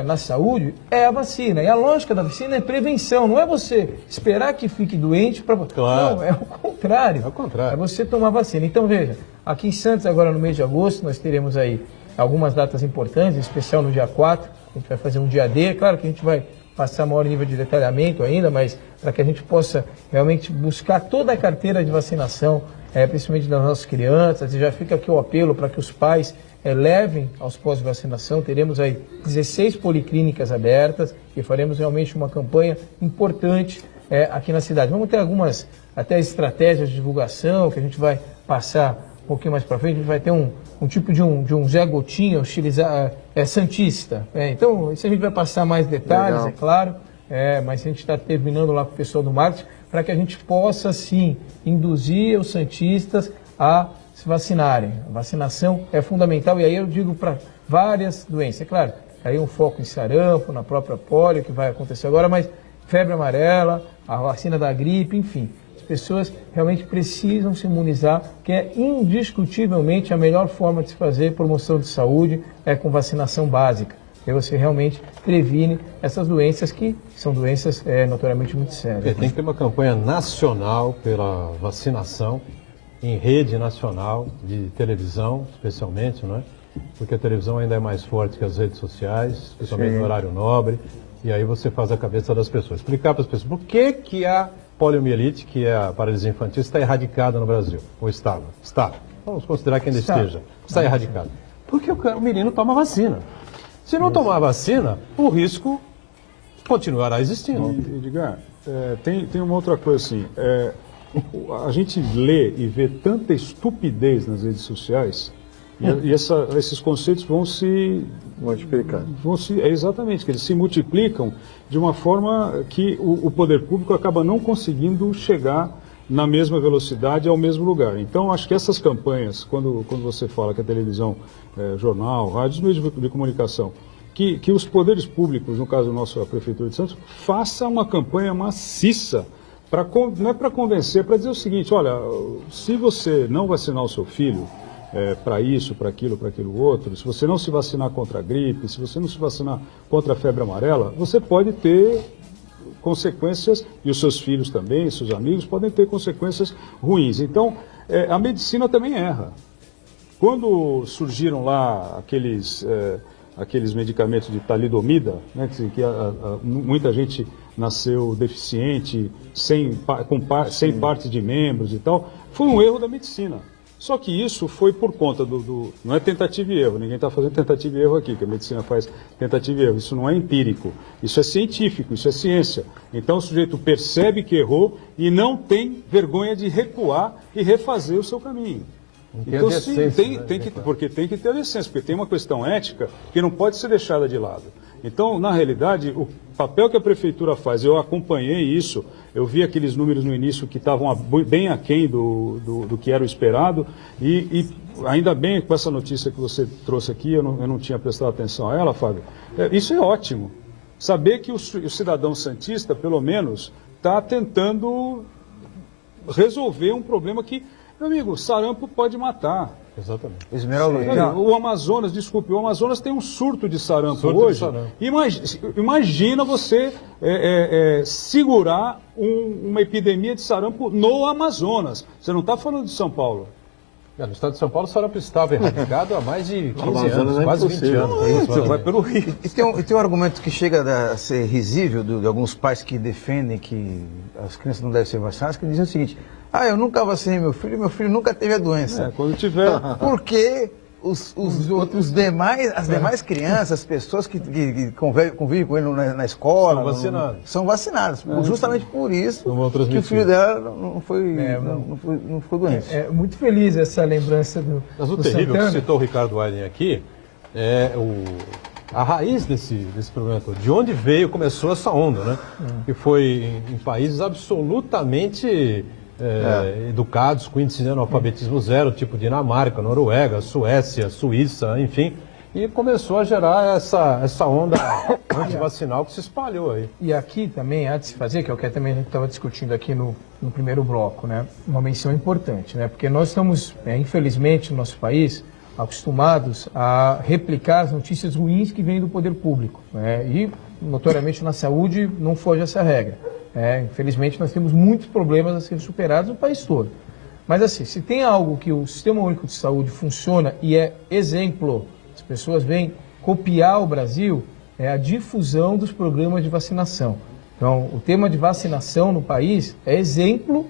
na saúde, é a vacina. E a lógica da vacina é prevenção, não é você esperar que fique doente para... Claro. Não, é o contrário. É o contrário. É você tomar vacina. Então, veja, aqui em Santos, agora no mês de agosto, nós teremos aí algumas datas importantes, em especial no dia 4, a gente vai fazer um dia D, claro que a gente vai passar maior nível de detalhamento ainda, mas para que a gente possa realmente buscar toda a carteira de vacinação, principalmente das nossas crianças, e já fica aqui o apelo para que os pais levem aos pós-vacinação, teremos aí 16 policlínicas abertas e faremos realmente uma campanha importante aqui na cidade. Vamos ter algumas até estratégias de divulgação que a gente vai passar um pouquinho mais para frente, a gente vai ter um tipo de um Zé Gotinha santista. Então, isso a gente vai passar mais detalhes, legal. É claro, mas a gente está terminando lá com o pessoal do marketing para que a gente possa, sim, induzir os santistas a se vacinarem. A vacinação é fundamental, e aí eu digo para várias doenças. É claro, aí um foco em sarampo, na própria polio, que vai acontecer agora, mas febre amarela, a vacina da gripe, enfim. As pessoas realmente precisam se imunizar, que é indiscutivelmente a melhor forma de se fazer promoção de saúde com vacinação básica. E você realmente previne essas doenças que são doenças notoriamente muito sérias. Tem que ter uma campanha nacional pela vacinação, em rede nacional de televisão, especialmente, não é? Porque a televisão ainda é mais forte que as redes sociais, especialmente no horário nobre, e aí você faz a cabeça das pessoas. Explicar para as pessoas por que a poliomielite, que é a paralisia infantil, está erradicada no Brasil, ou estava? Está. Vamos considerar que ainda esteja. Está erradicada. Porque o menino toma vacina. Se não tomar vacina, o risco continuará existindo. Edgar, tem uma outra coisa assim. A gente lê e vê tanta estupidez nas redes sociais e esses conceitos vão se multiplicar. Exatamente, que eles se multiplicam de uma forma que o poder público acaba não conseguindo chegar na mesma velocidade ao mesmo lugar. Então, acho que essas campanhas, quando você fala que a televisão, jornal, rádio, os meios de comunicação que os poderes públicos, no caso nosso, a Prefeitura de Santos, faça uma campanha maciça, não é para convencer, é para dizer o seguinte, olha, se você não vacinar o seu filho, para isso, para aquilo outro, se você não se vacinar contra a gripe, se você não se vacinar contra a febre amarela, você pode ter consequências, e os seus filhos também, seus amigos, podem ter consequências ruins. Então, a medicina também erra. Quando surgiram lá aqueles medicamentos de talidomida, né, que muita gente nasceu deficiente, sem parte de membros e tal, foi um erro da medicina. Só que isso foi por conta não é tentativa e erro, ninguém está fazendo tentativa e erro aqui, que a medicina faz tentativa e erro, isso não é empírico, isso é científico, isso é ciência. Então o sujeito percebe que errou e não tem vergonha de recuar e refazer o seu caminho. Então sim, porque tem que ter a decência, porque tem uma questão ética que não pode ser deixada de lado. Então, na realidade, o papel que a Prefeitura faz, eu acompanhei isso, eu vi aqueles números no início que estavam bem aquém do que era o esperado, e ainda bem com essa notícia que você trouxe aqui, eu não tinha prestado atenção a ela, Fábio, isso é ótimo. Saber que o cidadão santista, pelo menos, está tentando resolver um problema que, meu amigo, sarampo pode matar. Exatamente. O Amazonas tem um surto de sarampo hoje. Imagina você segurar uma epidemia de sarampo no Amazonas. Você não está falando de São Paulo. No estado de São Paulo, o sarampo estava erradicado há mais de 15 anos, quase 20 anos. Você vai pelo Rio. E tem um argumento que chega a ser risível de alguns pais que defendem que as crianças não devem ser vacinadas, que dizem o seguinte: eu nunca vacinei meu filho nunca teve a doença. Quando tiver. Porque as demais crianças, as pessoas que convivem com ele na escola, são vacinadas. Justamente por isso que o filho dela não foi doente. É muito feliz essa lembrança do Mas o do terrível Santana. que citou o Ricardo Weilen aqui é a raiz desse problema todo. De onde começou essa onda, né? Que foi em países absolutamente educados, com índice de analfabetismo zero, tipo Dinamarca, Noruega, Suécia, Suíça, enfim, e começou a gerar essa onda antivacinal que se espalhou aí. E aqui também há de se fazer, que é o que também a gente estava discutindo aqui no primeiro bloco, né? Uma menção importante, né? Porque nós estamos, infelizmente, no nosso país, acostumados a replicar as notícias ruins que vêm do poder público, né? E, notoriamente, na saúde não foge essa regra. Infelizmente, nós temos muitos problemas a serem superados no país todo. Mas, assim, se tem algo que o Sistema Único de Saúde funciona e é exemplo, as pessoas vêm copiar o Brasil, é a difusão dos programas de vacinação. Então, o tema de vacinação no país é exemplo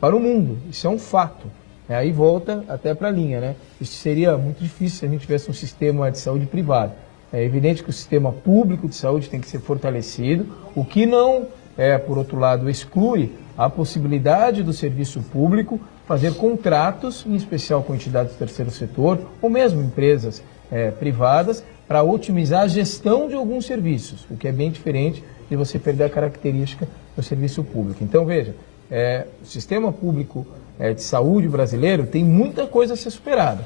para o mundo. Isso é um fato. Aí volta até para a linha, né? Isso seria muito difícil se a gente tivesse um sistema de saúde privado. É evidente que o sistema público de saúde tem que ser fortalecido, o que não... por outro lado, exclui a possibilidade do serviço público fazer contratos, em especial com entidades do terceiro setor, ou mesmo empresas privadas, para otimizar a gestão de alguns serviços, o que é bem diferente de você perder a característica do serviço público. Então, veja, o sistema público de saúde brasileiro tem muita coisa a ser superada,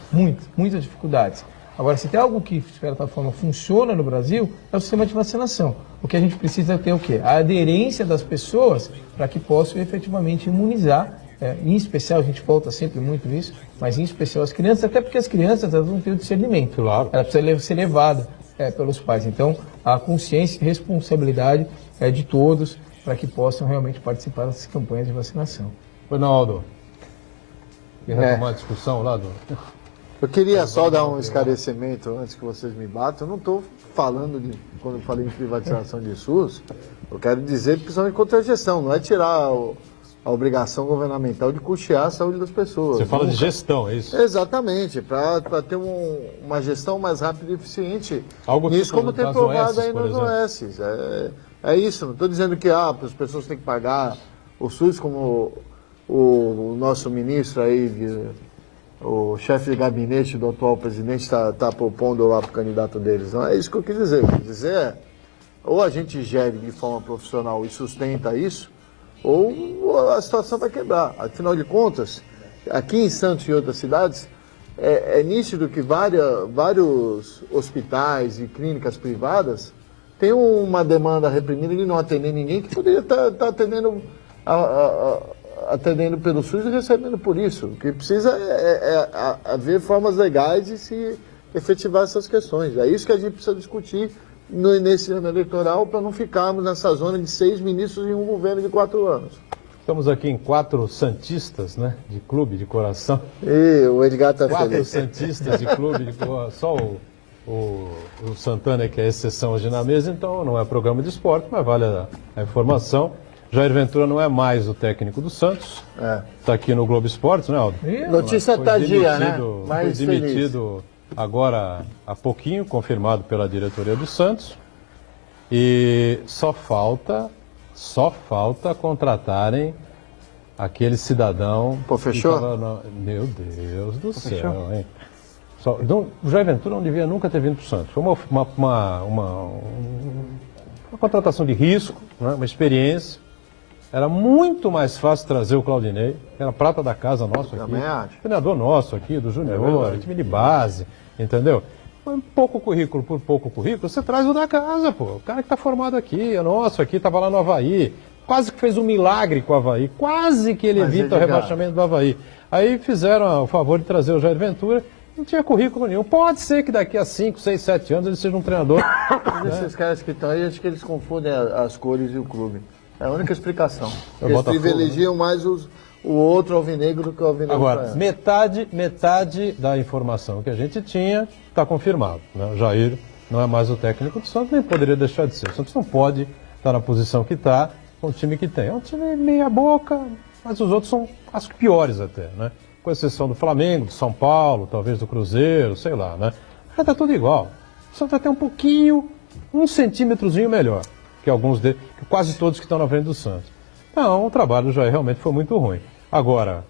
muitas dificuldades. Agora, se tem algo que, de certa forma, funciona no Brasil, é o sistema de vacinação. O que a gente precisa ter é o quê? A aderência das pessoas para que possam efetivamente imunizar. Em especial, a gente volta sempre muito nisso, mas em especial as crianças, até porque as crianças elas não têm o discernimento. Claro. Ela precisa ser levada pelos pais. Então, a consciência e responsabilidade é de todos para que possam realmente participar dessas campanhas de vacinação. Ronaldo, quer retomar a discussão lá do... Eu queria só dar um esclarecimento antes que vocês me batam. Eu não estou falando quando eu falei em privatização de SUS, eu quero dizer principalmente contra a gestão, não é tirar a obrigação governamental de custear a saúde das pessoas. Você fala de gestão, é isso? Exatamente, para ter uma gestão mais rápida e eficiente. Algo que isso como tem provado aí nos OS. É isso, não estou dizendo que as pessoas têm que pagar o SUS como o nosso ministro aí, o chefe de gabinete do atual presidente está propondo lá para o candidato deles. Não é isso que eu quis dizer. O que eu quis dizer é, ou a gente gere de forma profissional e sustenta isso, ou a situação vai quebrar. Afinal de contas, aqui em Santos e outras cidades, é nítido que vários hospitais e clínicas privadas têm uma demanda reprimida de não atender ninguém que poderia estar atendendo pelo SUS e recebendo por isso. O que precisa é haver formas legais de se efetivar essas questões. É isso que a gente precisa discutir nesse ano eleitoral para não ficarmos nessa zona de 6 ministros em um governo de 4 anos. Estamos aqui em 4 santistas, né, de clube de coração. E o Edgar está feliz. 4 santistas de clube de coração. Só o Santana que é exceção hoje na mesa, então não é programa de esporte, mas vale a informação. Jair Ventura não é mais o técnico do Santos. Está aqui no Globo Esportes, né, Aldo? Notícia tardia, né? Foi demitido agora há pouquinho, confirmado pela diretoria do Santos. E só falta contratarem aquele cidadão... Pô, fechou? Meu Deus do céu, hein? O Jair Ventura não devia nunca ter vindo para o Santos. Foi uma contratação de risco, né? Uma experiência. Era muito mais fácil trazer o Claudinei, que era prata da casa nosso aqui. Treinador nosso aqui, do Júnior, time de base, entendeu? Pouco currículo por pouco currículo, você traz o da casa, pô. O cara que está formado aqui, é nosso aqui, estava lá no Avaí. Quase que fez um milagre com o Avaí. Quase que ele evita o rebaixamento do Avaí. Aí fizeram o favor de trazer o Jair Ventura. Não tinha currículo nenhum. Pode ser que daqui a 5, 6, 7 anos ele seja um treinador. Esses caras que estão aí, acho que eles confundem as cores e o clube. É a única explicação. Eles privilegiam mais o outro alvinegro do que o alvinegro. Agora, metade da informação que a gente tinha está confirmado. Né? O Jair não é mais o técnico do Santos, nem poderia deixar de ser. O Santos não pode estar na posição que está com o time que tem. É um time meia boca, mas os outros são as piores até, né? Com exceção do Flamengo, do São Paulo, talvez do Cruzeiro, sei lá, né? Já está tudo igual. O Santos até um pouquinho, 1 centímetrozinho melhor que quase todos que estão na frente do Santos. Então, o trabalho do Jair realmente foi muito ruim. Agora,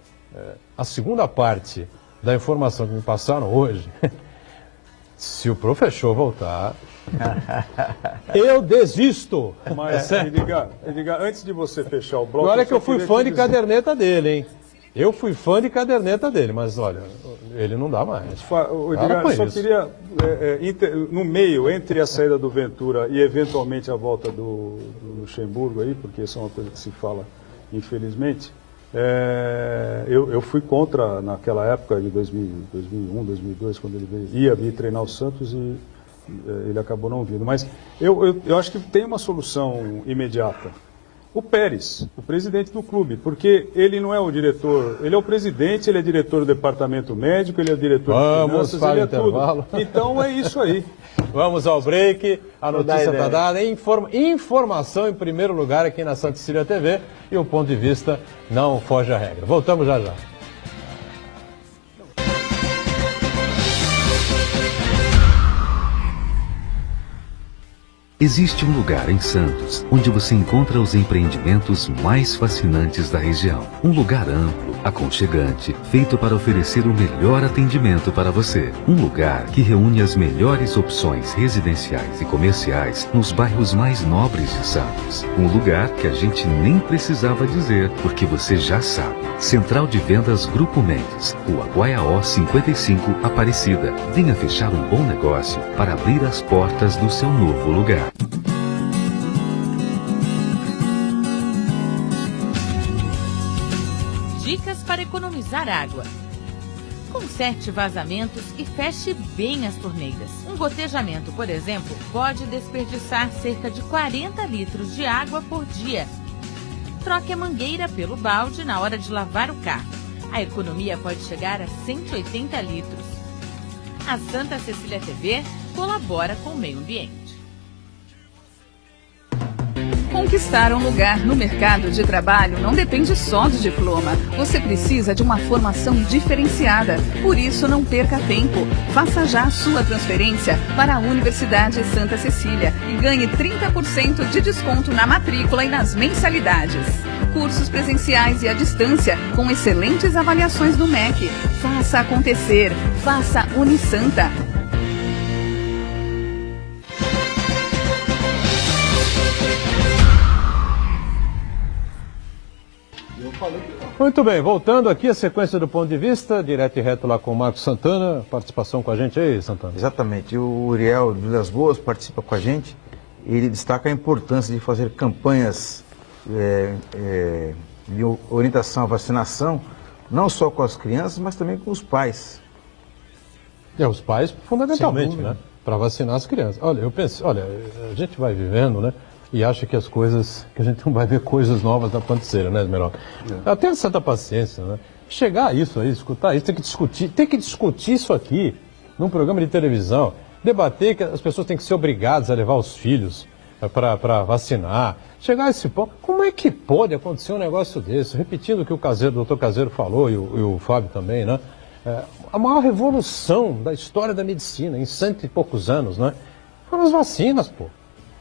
a segunda parte da informação que me passaram hoje, se o professor voltar, eu desisto. Mas, Edgar, antes de você fechar o bloco... Olha que eu fui fã de caderneta dele, hein? Eu fui fã de caderneta dele, mas olha, ele não dá mais. Edgar, eu só queria, no meio, entre a saída do Ventura e eventualmente a volta do Luxemburgo aí, porque isso é uma coisa que se fala, infelizmente, eu fui contra, naquela época de 2001, 2002, quando ele ia vir treinar o Santos e ele acabou não vindo. Mas eu acho que tem uma solução imediata. O Pérez, o presidente do clube, porque ele não é o diretor, ele é o presidente, ele é diretor do departamento médico, ele é diretor de finanças, ele é tudo. Então é isso aí. Vamos ao break, a notícia está dada, informação em primeiro lugar aqui na Santa Cecília TV e o ponto de vista não foge à regra. Voltamos já já. Existe um lugar em Santos onde você encontra os empreendimentos mais fascinantes da região. Um lugar amplo, aconchegante, feito para oferecer o melhor atendimento para você. Um lugar que reúne as melhores opções residenciais e comerciais nos bairros mais nobres de Santos. Um lugar que a gente nem precisava dizer, porque você já sabe. Central de Vendas Grupo Mendes, Rua Guaiaó 55, Aparecida. Venha fechar um bom negócio para abrir as portas do seu novo lugar. Dicas para economizar água. Conserte vazamentos e feche bem as torneiras. Um gotejamento, por exemplo, pode desperdiçar cerca de 40 litros de água por dia. Troque a mangueira pelo balde na hora de lavar o carro. A economia pode chegar a 180 litros. A Santa Cecília TV colabora com o meio ambiente. Conquistar um lugar no mercado de trabalho não depende só do diploma. Você precisa de uma formação diferenciada. Por isso, não perca tempo. Faça já a sua transferência para a Universidade Santa Cecília e ganhe 30% de desconto na matrícula e nas mensalidades. Cursos presenciais e à distância, com excelentes avaliações do MEC. Faça acontecer. Faça Unisanta. Muito bem, voltando aqui a sequência do ponto de vista, direto e reto lá com o Marcos Santana, participação com a gente aí, Santana. Exatamente, o Uriel de Vilas Boas participa com a gente, ele destaca a importância de fazer campanhas de orientação à vacinação, não só com as crianças, mas também com os pais. Os pais, fundamentalmente, né? Para vacinar as crianças. Olha, eu penso, a gente vai vivendo, né? E acha que que a gente não vai ver coisas novas acontecerem, né, Esmeralda? Até certa paciência, né? Chegar a isso aí, escutar isso, tem que discutir isso aqui, num programa de televisão, debater que as pessoas têm que ser obrigadas a levar os filhos para vacinar. Chegar a esse ponto, como é que pode acontecer um negócio desse? Repetindo o que o doutor Caseiro falou e o Fábio também, né? A maior revolução da história da medicina, em 100 e poucos anos, né? Foram as vacinas, pô.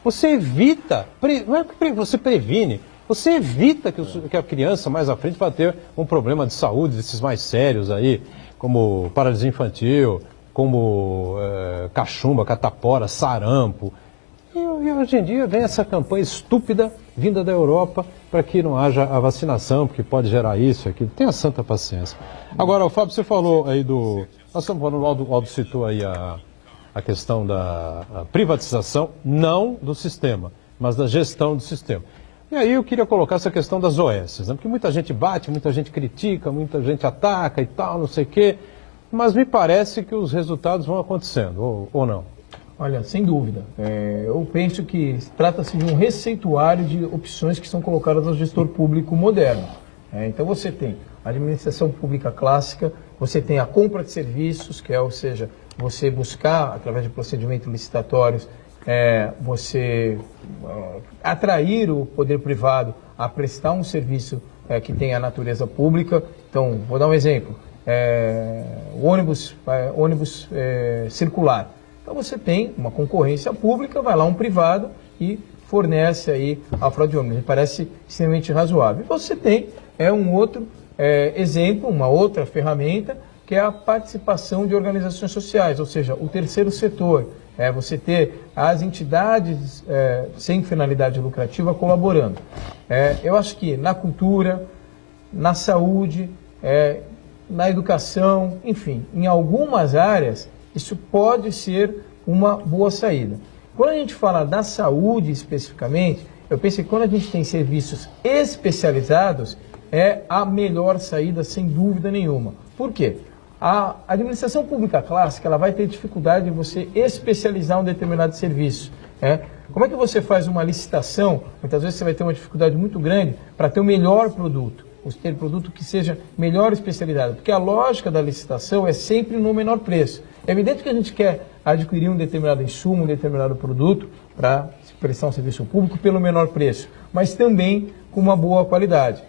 Você evita, não é que você previne, você evita que a criança mais à frente vai ter um problema de saúde, desses mais sérios aí, como paralisia infantil, como cachumba, catapora, sarampo. E hoje em dia vem essa campanha estúpida vinda da Europa para que não haja a vacinação, porque pode gerar isso, aquilo. Tenha santa paciência. Agora, o Fábio, você falou aí nós estamos falando, o Aldo citou aí a questão da privatização, não do sistema, mas da gestão do sistema. E aí eu queria colocar essa questão das OS, né? Porque muita gente bate, muita gente critica, muita gente ataca e tal, não sei o quê, mas me parece que os resultados vão acontecendo, ou não? Olha, sem dúvida. Eu penso que trata-se de um receituário de opções que são colocadas ao gestor público moderno. Então você tem a administração pública clássica, você tem a compra de serviços, que é, ou seja, você buscar, através de procedimentos licitatórios, você atrair o poder privado a prestar um serviço que tenha a natureza pública. Então, vou dar um exemplo, o ônibus circular. Então você tem uma concorrência pública, vai lá um privado e fornece aí a fraude de ônibus. Me parece extremamente razoável. E você tem um outro exemplo, uma outra ferramenta, que é a participação de organizações sociais, ou seja, o terceiro setor. Você ter as entidades sem finalidade lucrativa colaborando. Eu acho que na cultura, na saúde, na educação, enfim, em algumas áreas, isso pode ser uma boa saída. Quando a gente fala da saúde especificamente, eu penso que quando a gente tem serviços especializados, é a melhor saída, sem dúvida nenhuma. Por quê? A administração pública clássica, ela vai ter dificuldade em você especializar um determinado serviço. Como é que você faz uma licitação? Muitas vezes você vai ter uma dificuldade muito grande para ter o melhor produto, ou ter produto que seja melhor especializado, porque a lógica da licitação é sempre no menor preço. É evidente que a gente quer adquirir um determinado insumo, um determinado produto para prestar um serviço público pelo menor preço, mas também com uma boa qualidade.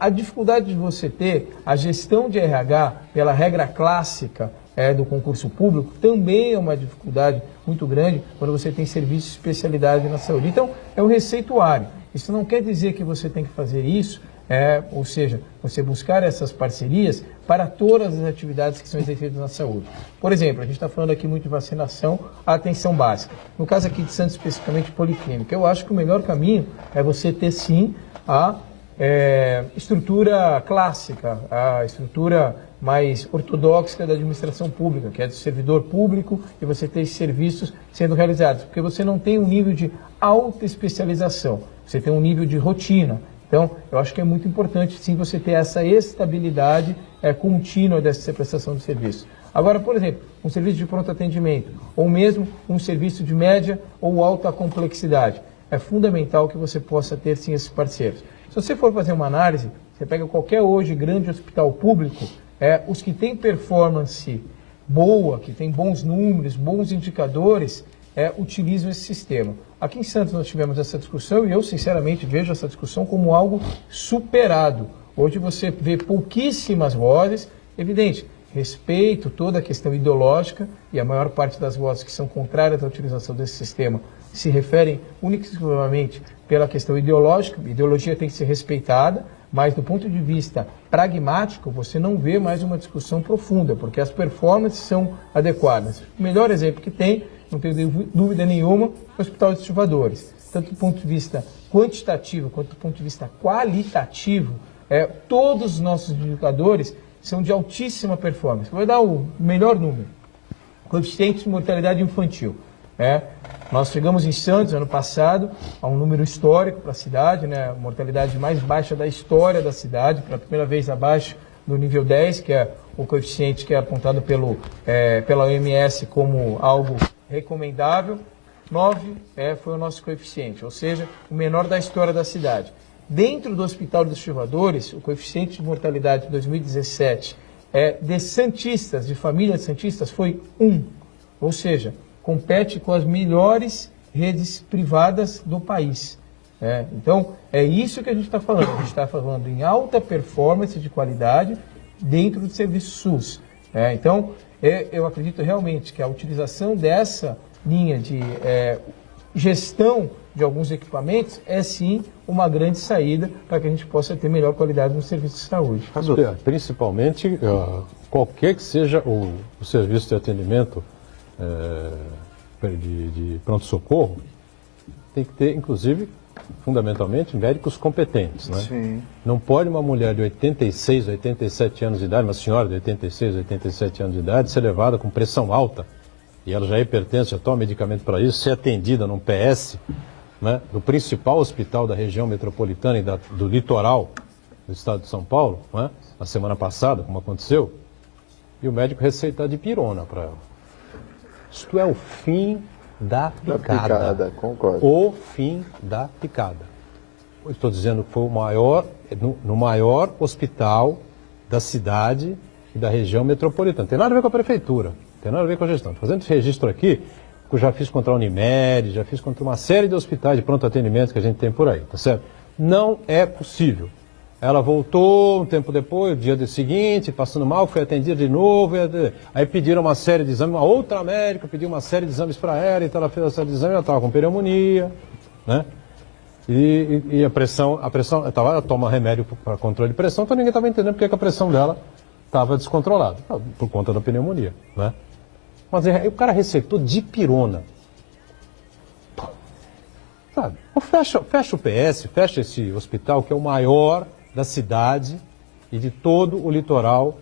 A dificuldade de você ter a gestão de RH pela regra clássica do concurso público também é uma dificuldade muito grande quando você tem serviço de especialidade na saúde. Então, é um receituário. Isso não quer dizer que você tem que fazer isso, ou seja, você buscar essas parcerias para todas as atividades que são exercidas na saúde. Por exemplo, a gente está falando aqui muito de vacinação, a atenção básica. No caso aqui de Santos, especificamente policlínica, eu acho que o melhor caminho é você ter sim a estrutura clássica, a estrutura mais ortodoxa da administração pública, que é do servidor público, e você ter esses serviços sendo realizados, porque você não tem um nível de alta especialização, você tem um nível de rotina. Então, eu acho que é muito importante, sim, você ter essa estabilidade contínua dessa prestação de serviço. Agora, por exemplo, um serviço de pronto atendimento, ou mesmo um serviço de média ou alta complexidade, é fundamental que você possa ter, sim, esses parceiros. Se você for fazer uma análise, você pega qualquer hoje grande hospital público, os que têm performance boa, que têm bons números, bons indicadores, utilizam esse sistema. Aqui em Santos nós tivemos essa discussão e eu, sinceramente, vejo essa discussão como algo superado. Hoje você vê pouquíssimas vozes, evidente, respeito toda a questão ideológica e a maior parte das vozes que são contrárias à utilização desse sistema se referem única e exclusivamente pela questão ideológica. A ideologia tem que ser respeitada, mas do ponto de vista pragmático, você não vê mais uma discussão profunda, porque as performances são adequadas. O melhor exemplo que tem, não tenho dúvida nenhuma, é o Hospital de Estivadores. Tanto do ponto de vista quantitativo quanto do ponto de vista qualitativo, todos os nossos indicadores são de altíssima performance. Vou dar o melhor número, coeficiente de mortalidade infantil. Nós chegamos em Santos, ano passado, a um número histórico para a cidade, a mortalidade mais baixa da história da cidade, pela primeira vez abaixo do nível 10, que é o coeficiente que é apontado pela OMS como algo recomendável. 9 foi o nosso coeficiente, ou seja, o menor da história da cidade. Dentro do Hospital dos Chuvadores, o coeficiente de mortalidade de 2017 de santistas, de famílias santistas, foi 1, ou seja, compete com as melhores redes privadas do país. Então, é isso que a gente está falando. A gente está falando em alta performance de qualidade dentro do serviço SUS. Então, eu acredito realmente que a utilização dessa linha de gestão de alguns equipamentos é sim uma grande saída para que a gente possa ter melhor qualidade no serviço de saúde. Principalmente, qualquer que seja o serviço de atendimento de pronto-socorro, tem que ter, inclusive, fundamentalmente, médicos competentes. Sim. Não pode uma mulher de 86, 87 anos de idade, uma senhora de 86, 87 anos de idade, ser levada com pressão alta, e ela já é hipertensa, já toma medicamento para isso, ser atendida num PS, do principal hospital da região metropolitana e do litoral do estado de São Paulo, na semana passada, como aconteceu, e o médico receitar dipirona para ela. Isto é o fim da picada. Concordo. O fim da picada. Eu estou dizendo que foi o maior, no maior hospital da cidade e da região metropolitana. Tem nada a ver com a prefeitura, tem nada a ver com a gestão. Estou fazendo esse registro aqui, que eu já fiz contra a Unimed, já fiz contra uma série de hospitais de pronto atendimento que a gente tem por aí, tá certo? Não é possível. Ela voltou um tempo depois, o dia seguinte, passando mal, foi atendida de novo, aí pediram uma série de exames, uma outra médica pediu uma série de exames para ela, então ela fez a série de exames, ela estava com pneumonia, E a pressão, ela toma remédio para controle de pressão, então ninguém estava entendendo porque que a pressão dela estava descontrolada, por conta da pneumonia, Mas aí o cara receitou dipirona. Sabe? Fecha o PS, fecha esse hospital que é o maior da cidade e de todo o litoral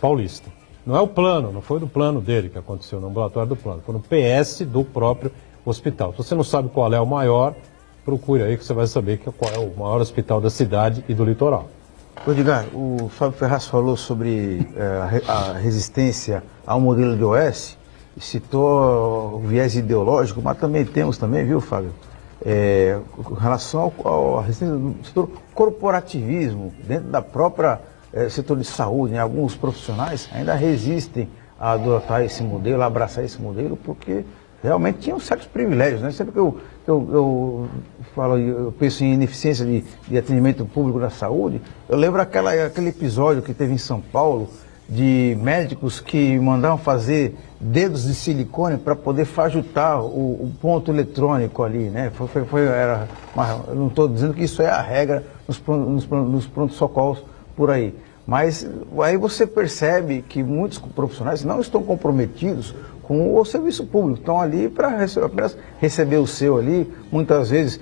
paulista. Não é o plano, não foi do plano dele que aconteceu, no ambulatório do plano, foi no PS do próprio hospital. Se você não sabe qual é o maior, procure aí que você vai saber qual é o maior hospital da cidade e do litoral. Edgar, o Fábio Ferraz falou sobre a resistência ao modelo de OS, citou o viés ideológico, mas também temos viu, Fábio? Com relação à resistência do setor corporativismo, dentro da própria setor de saúde, alguns profissionais ainda resistem a adotar esse modelo, a abraçar esse modelo, porque realmente tinham certos privilégios, Sempre que eu penso em ineficiência de atendimento público da saúde, eu lembro aquele episódio que teve em São Paulo, de médicos que mandavam fazer dedos de silicone para poder fajutar o ponto eletrônico ali, eu não estou dizendo que isso é a regra nos pronto-socorros por aí. Mas aí você percebe que muitos profissionais não estão comprometidos com o serviço público, estão ali para apenas receber o seu ali, muitas vezes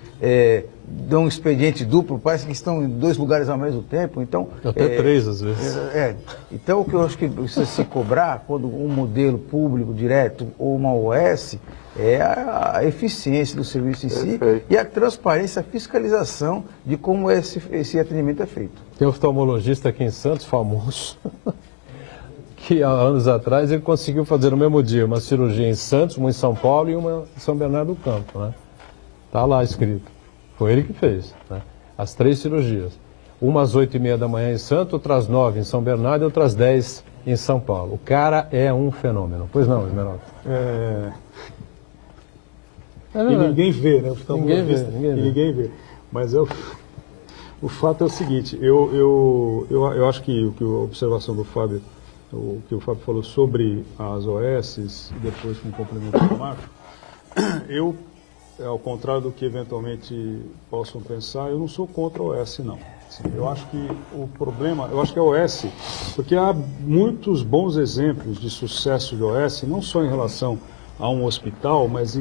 dão um expediente duplo, parece que estão em 2 lugares ao mesmo tempo, então... Até 3 às vezes. Então o que eu acho que precisa se cobrar quando um modelo público direto ou uma OS é a eficiência do serviço em si e a transparência, a fiscalização de como esse atendimento é feito. Tem um oftalmologista aqui em Santos, famoso, que há anos atrás ele conseguiu fazer no mesmo dia uma cirurgia em Santos, uma em São Paulo e uma em São Bernardo do Campo, Está lá escrito. Foi ele que fez, As 3 cirurgias. Uma às 8h30 da manhã em Santos, outras 9 em São Bernardo e outras 10 em São Paulo. O cara é um fenômeno. Pois não, Esmeralda? E ninguém vê, Ninguém vê. Mas o fato é o seguinte, eu acho que a observação do Fábio, o que o Fábio falou sobre as OS, depois com o complemento do Marco, eu, ao contrário do que eventualmente possam pensar, eu não sou contra a OS, não. Eu acho que o problema, eu acho que a OS, porque há muitos bons exemplos de sucesso de OS, não só em relação a um hospital, mas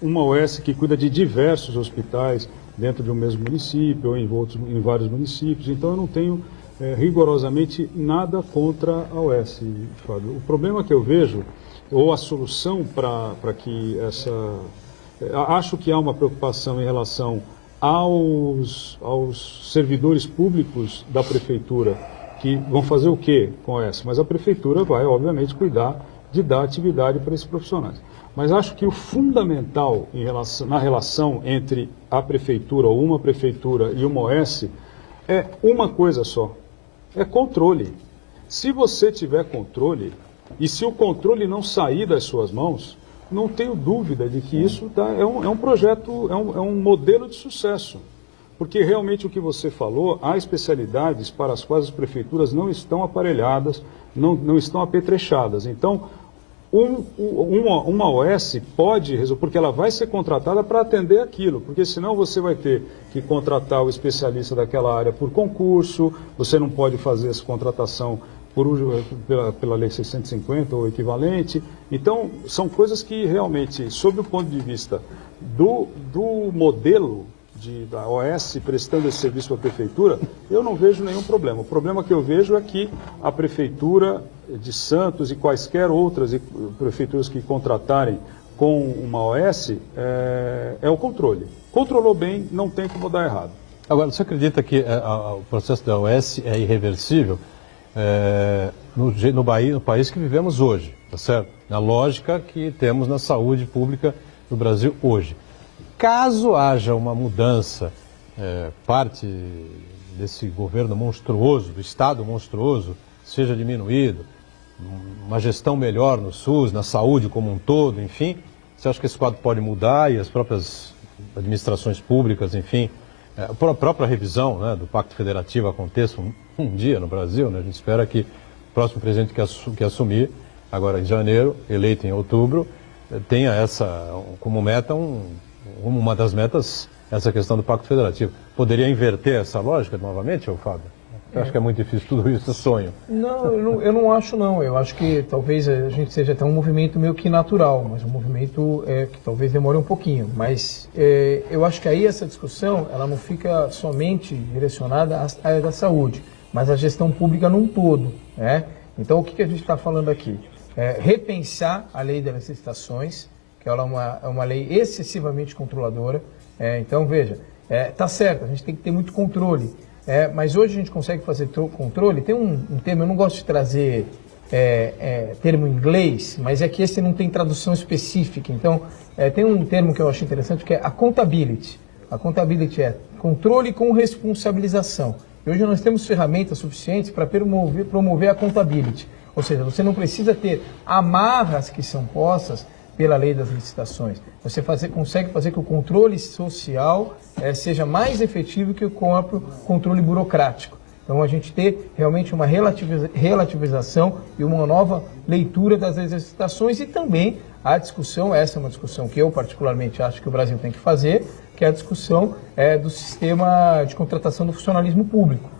uma OS que cuida de diversos hospitais, dentro de um mesmo município ou em vários municípios. Então eu não tenho rigorosamente nada contra a OS, Fábio. O problema que eu vejo, ou a solução para que essa... Acho que há uma preocupação em relação aos servidores públicos da prefeitura, que vão fazer o quê com essa? Mas a prefeitura vai, obviamente, cuidar de dar atividade para esses profissionais. Mas acho que o fundamental na relação entre a prefeitura, ou uma prefeitura e uma OS, é uma coisa só, é controle. Se você tiver controle, e se o controle não sair das suas mãos, não tenho dúvida de que isso é um projeto, é um modelo de sucesso. Porque realmente o que você falou, há especialidades para as quais as prefeituras não estão aparelhadas, não estão apetrechadas. Então, uma OS pode resolver, porque ela vai ser contratada para atender aquilo, porque senão você vai ter que contratar o especialista daquela área por concurso, você não pode fazer essa contratação pela Lei 650 ou equivalente. Então, são coisas que realmente, sob o ponto de vista do modelo da OS prestando esse serviço para a prefeitura, eu não vejo nenhum problema. O problema que eu vejo é que a prefeitura de Santos e quaisquer outras prefeituras que contratarem com uma OS é o controle. Controlou bem, não tem como dar errado. Agora, você acredita que o processo da OS é irreversível no país que vivemos hoje, tá certo? Na lógica que temos na saúde pública no Brasil hoje. Caso haja uma mudança, parte desse governo monstruoso, do Estado monstruoso, seja diminuído, uma gestão melhor no SUS, na saúde como um todo, enfim, você acha que esse quadro pode mudar e as próprias administrações públicas, enfim, a própria revisão, né, do Pacto Federativo aconteça um dia no Brasil, né? A gente espera que o próximo presidente que assumir, agora em janeiro, eleito em outubro, tenha como meta uma das metas, essa questão do Pacto Federativo. Poderia inverter essa lógica novamente, Fábio? Eu acho que é muito difícil tudo isso, é sonho. Não, eu não acho não. Eu acho que talvez a gente seja até um movimento meio que natural, mas um movimento que talvez demore um pouquinho. Mas eu acho que aí essa discussão, ela não fica somente direcionada à área da saúde, mas à gestão pública num todo, né? Então, o que a gente está falando aqui? Repensar a lei das licitações, que ela é uma lei excessivamente controladora. Então, veja, tá certo, a gente tem que ter muito controle, mas hoje a gente consegue fazer controle. Tem um termo, eu não gosto de trazer termo em inglês, mas é que esse não tem tradução específica. Então, tem um termo que eu acho interessante, que é accountability. Accountability é controle com responsabilização. E hoje nós temos ferramentas suficientes para promover a accountability. Ou seja, você não precisa ter amarras que são postas pela lei das licitações. Você consegue fazer que o controle social seja mais efetivo que o próprio controle burocrático. Então, a gente ter realmente uma relativização e uma nova leitura das licitações e também a discussão, essa é uma discussão que eu particularmente acho que o Brasil tem que fazer, que é a discussão do sistema de contratação do funcionalismo público.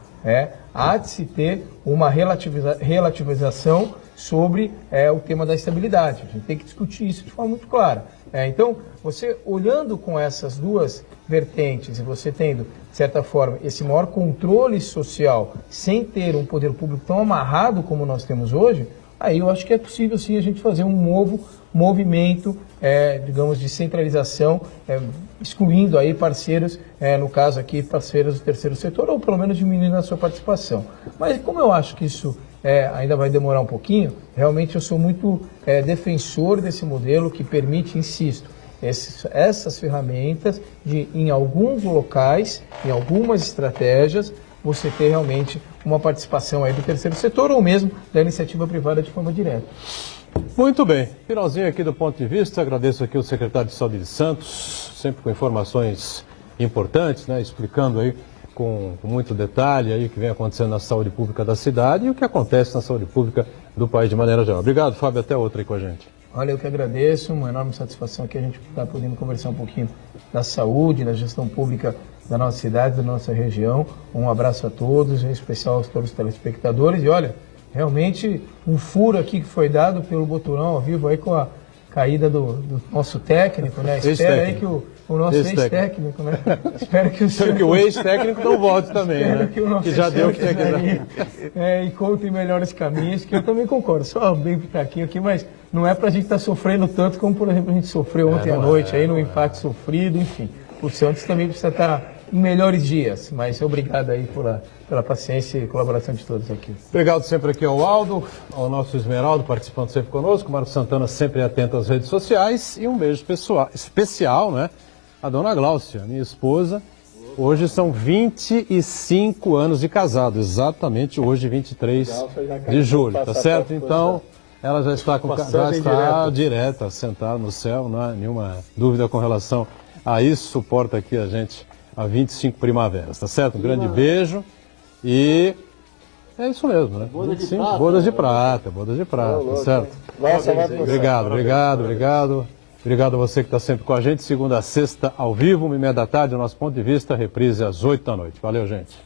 Há de se ter uma relativização sobre o tema da estabilidade. A gente tem que discutir isso de forma muito clara. Então, você olhando com essas duas vertentes e você tendo, de certa forma, esse maior controle social sem ter um poder público tão amarrado como nós temos hoje, aí eu acho que é possível sim a gente fazer um novo movimento, digamos, de centralização, excluindo aí parceiros, no caso aqui, parceiros do terceiro setor, ou pelo menos diminuindo a sua participação. Mas como eu acho que isso ainda vai demorar um pouquinho, realmente eu sou muito defensor desse modelo que permite, insisto, essas ferramentas de, em alguns locais, em algumas estratégias, você ter realmente uma participação aí do terceiro setor ou mesmo da iniciativa privada de forma direta. Muito bem, finalzinho aqui do ponto de vista, agradeço aqui o secretário de Saúde de Santos, sempre com informações importantes, né, explicando aí com muito detalhe aí o que vem acontecendo na saúde pública da cidade e o que acontece na saúde pública do país de maneira geral. Obrigado, Fábio, até outra aí com a gente. Olha, eu que agradeço, uma enorme satisfação aqui a gente estar podendo conversar um pouquinho da saúde, da gestão pública da nossa cidade, da nossa região. Um abraço a todos, em especial a todos os telespectadores. E olha, realmente um furo aqui que foi dado pelo Boturão ao vivo aí com a caída do nosso técnico, né? Espero aí que o nosso ex-técnico, né? Espero que o ex-técnico não volte também, né? Que já deu o que tinha que dar. Encontre melhores caminhos, que eu também concordo. Só bem pitaquinho aqui, mas não é pra gente estar sofrendo tanto como, por exemplo, a gente sofreu ontem à noite, aí no empate sofrido, enfim. O Santos também precisa estar em melhores dias, mas obrigado aí pela paciência e colaboração de todos aqui. Obrigado sempre aqui ao Aldo, ao nosso Esmeraldo, participando sempre conosco, Marcos Santana sempre atento às redes sociais, e um beijo especial, né, a dona Gláucia, minha esposa. Hoje são 25 anos de casado, exatamente hoje, 23 de julho, tá certo? Então, ela já está direta, sentada no céu, não há nenhuma dúvida com relação a isso, suporta aqui a gente há 25 primaveras, tá certo? Um grande beijo e é isso mesmo, né? 25 bodas de prata, tá certo? Obrigado. Obrigado a você que está sempre com a gente, segunda a sexta, ao vivo, 1h30 da tarde, o nosso ponto de vista, reprise às 8 da noite. Valeu, gente.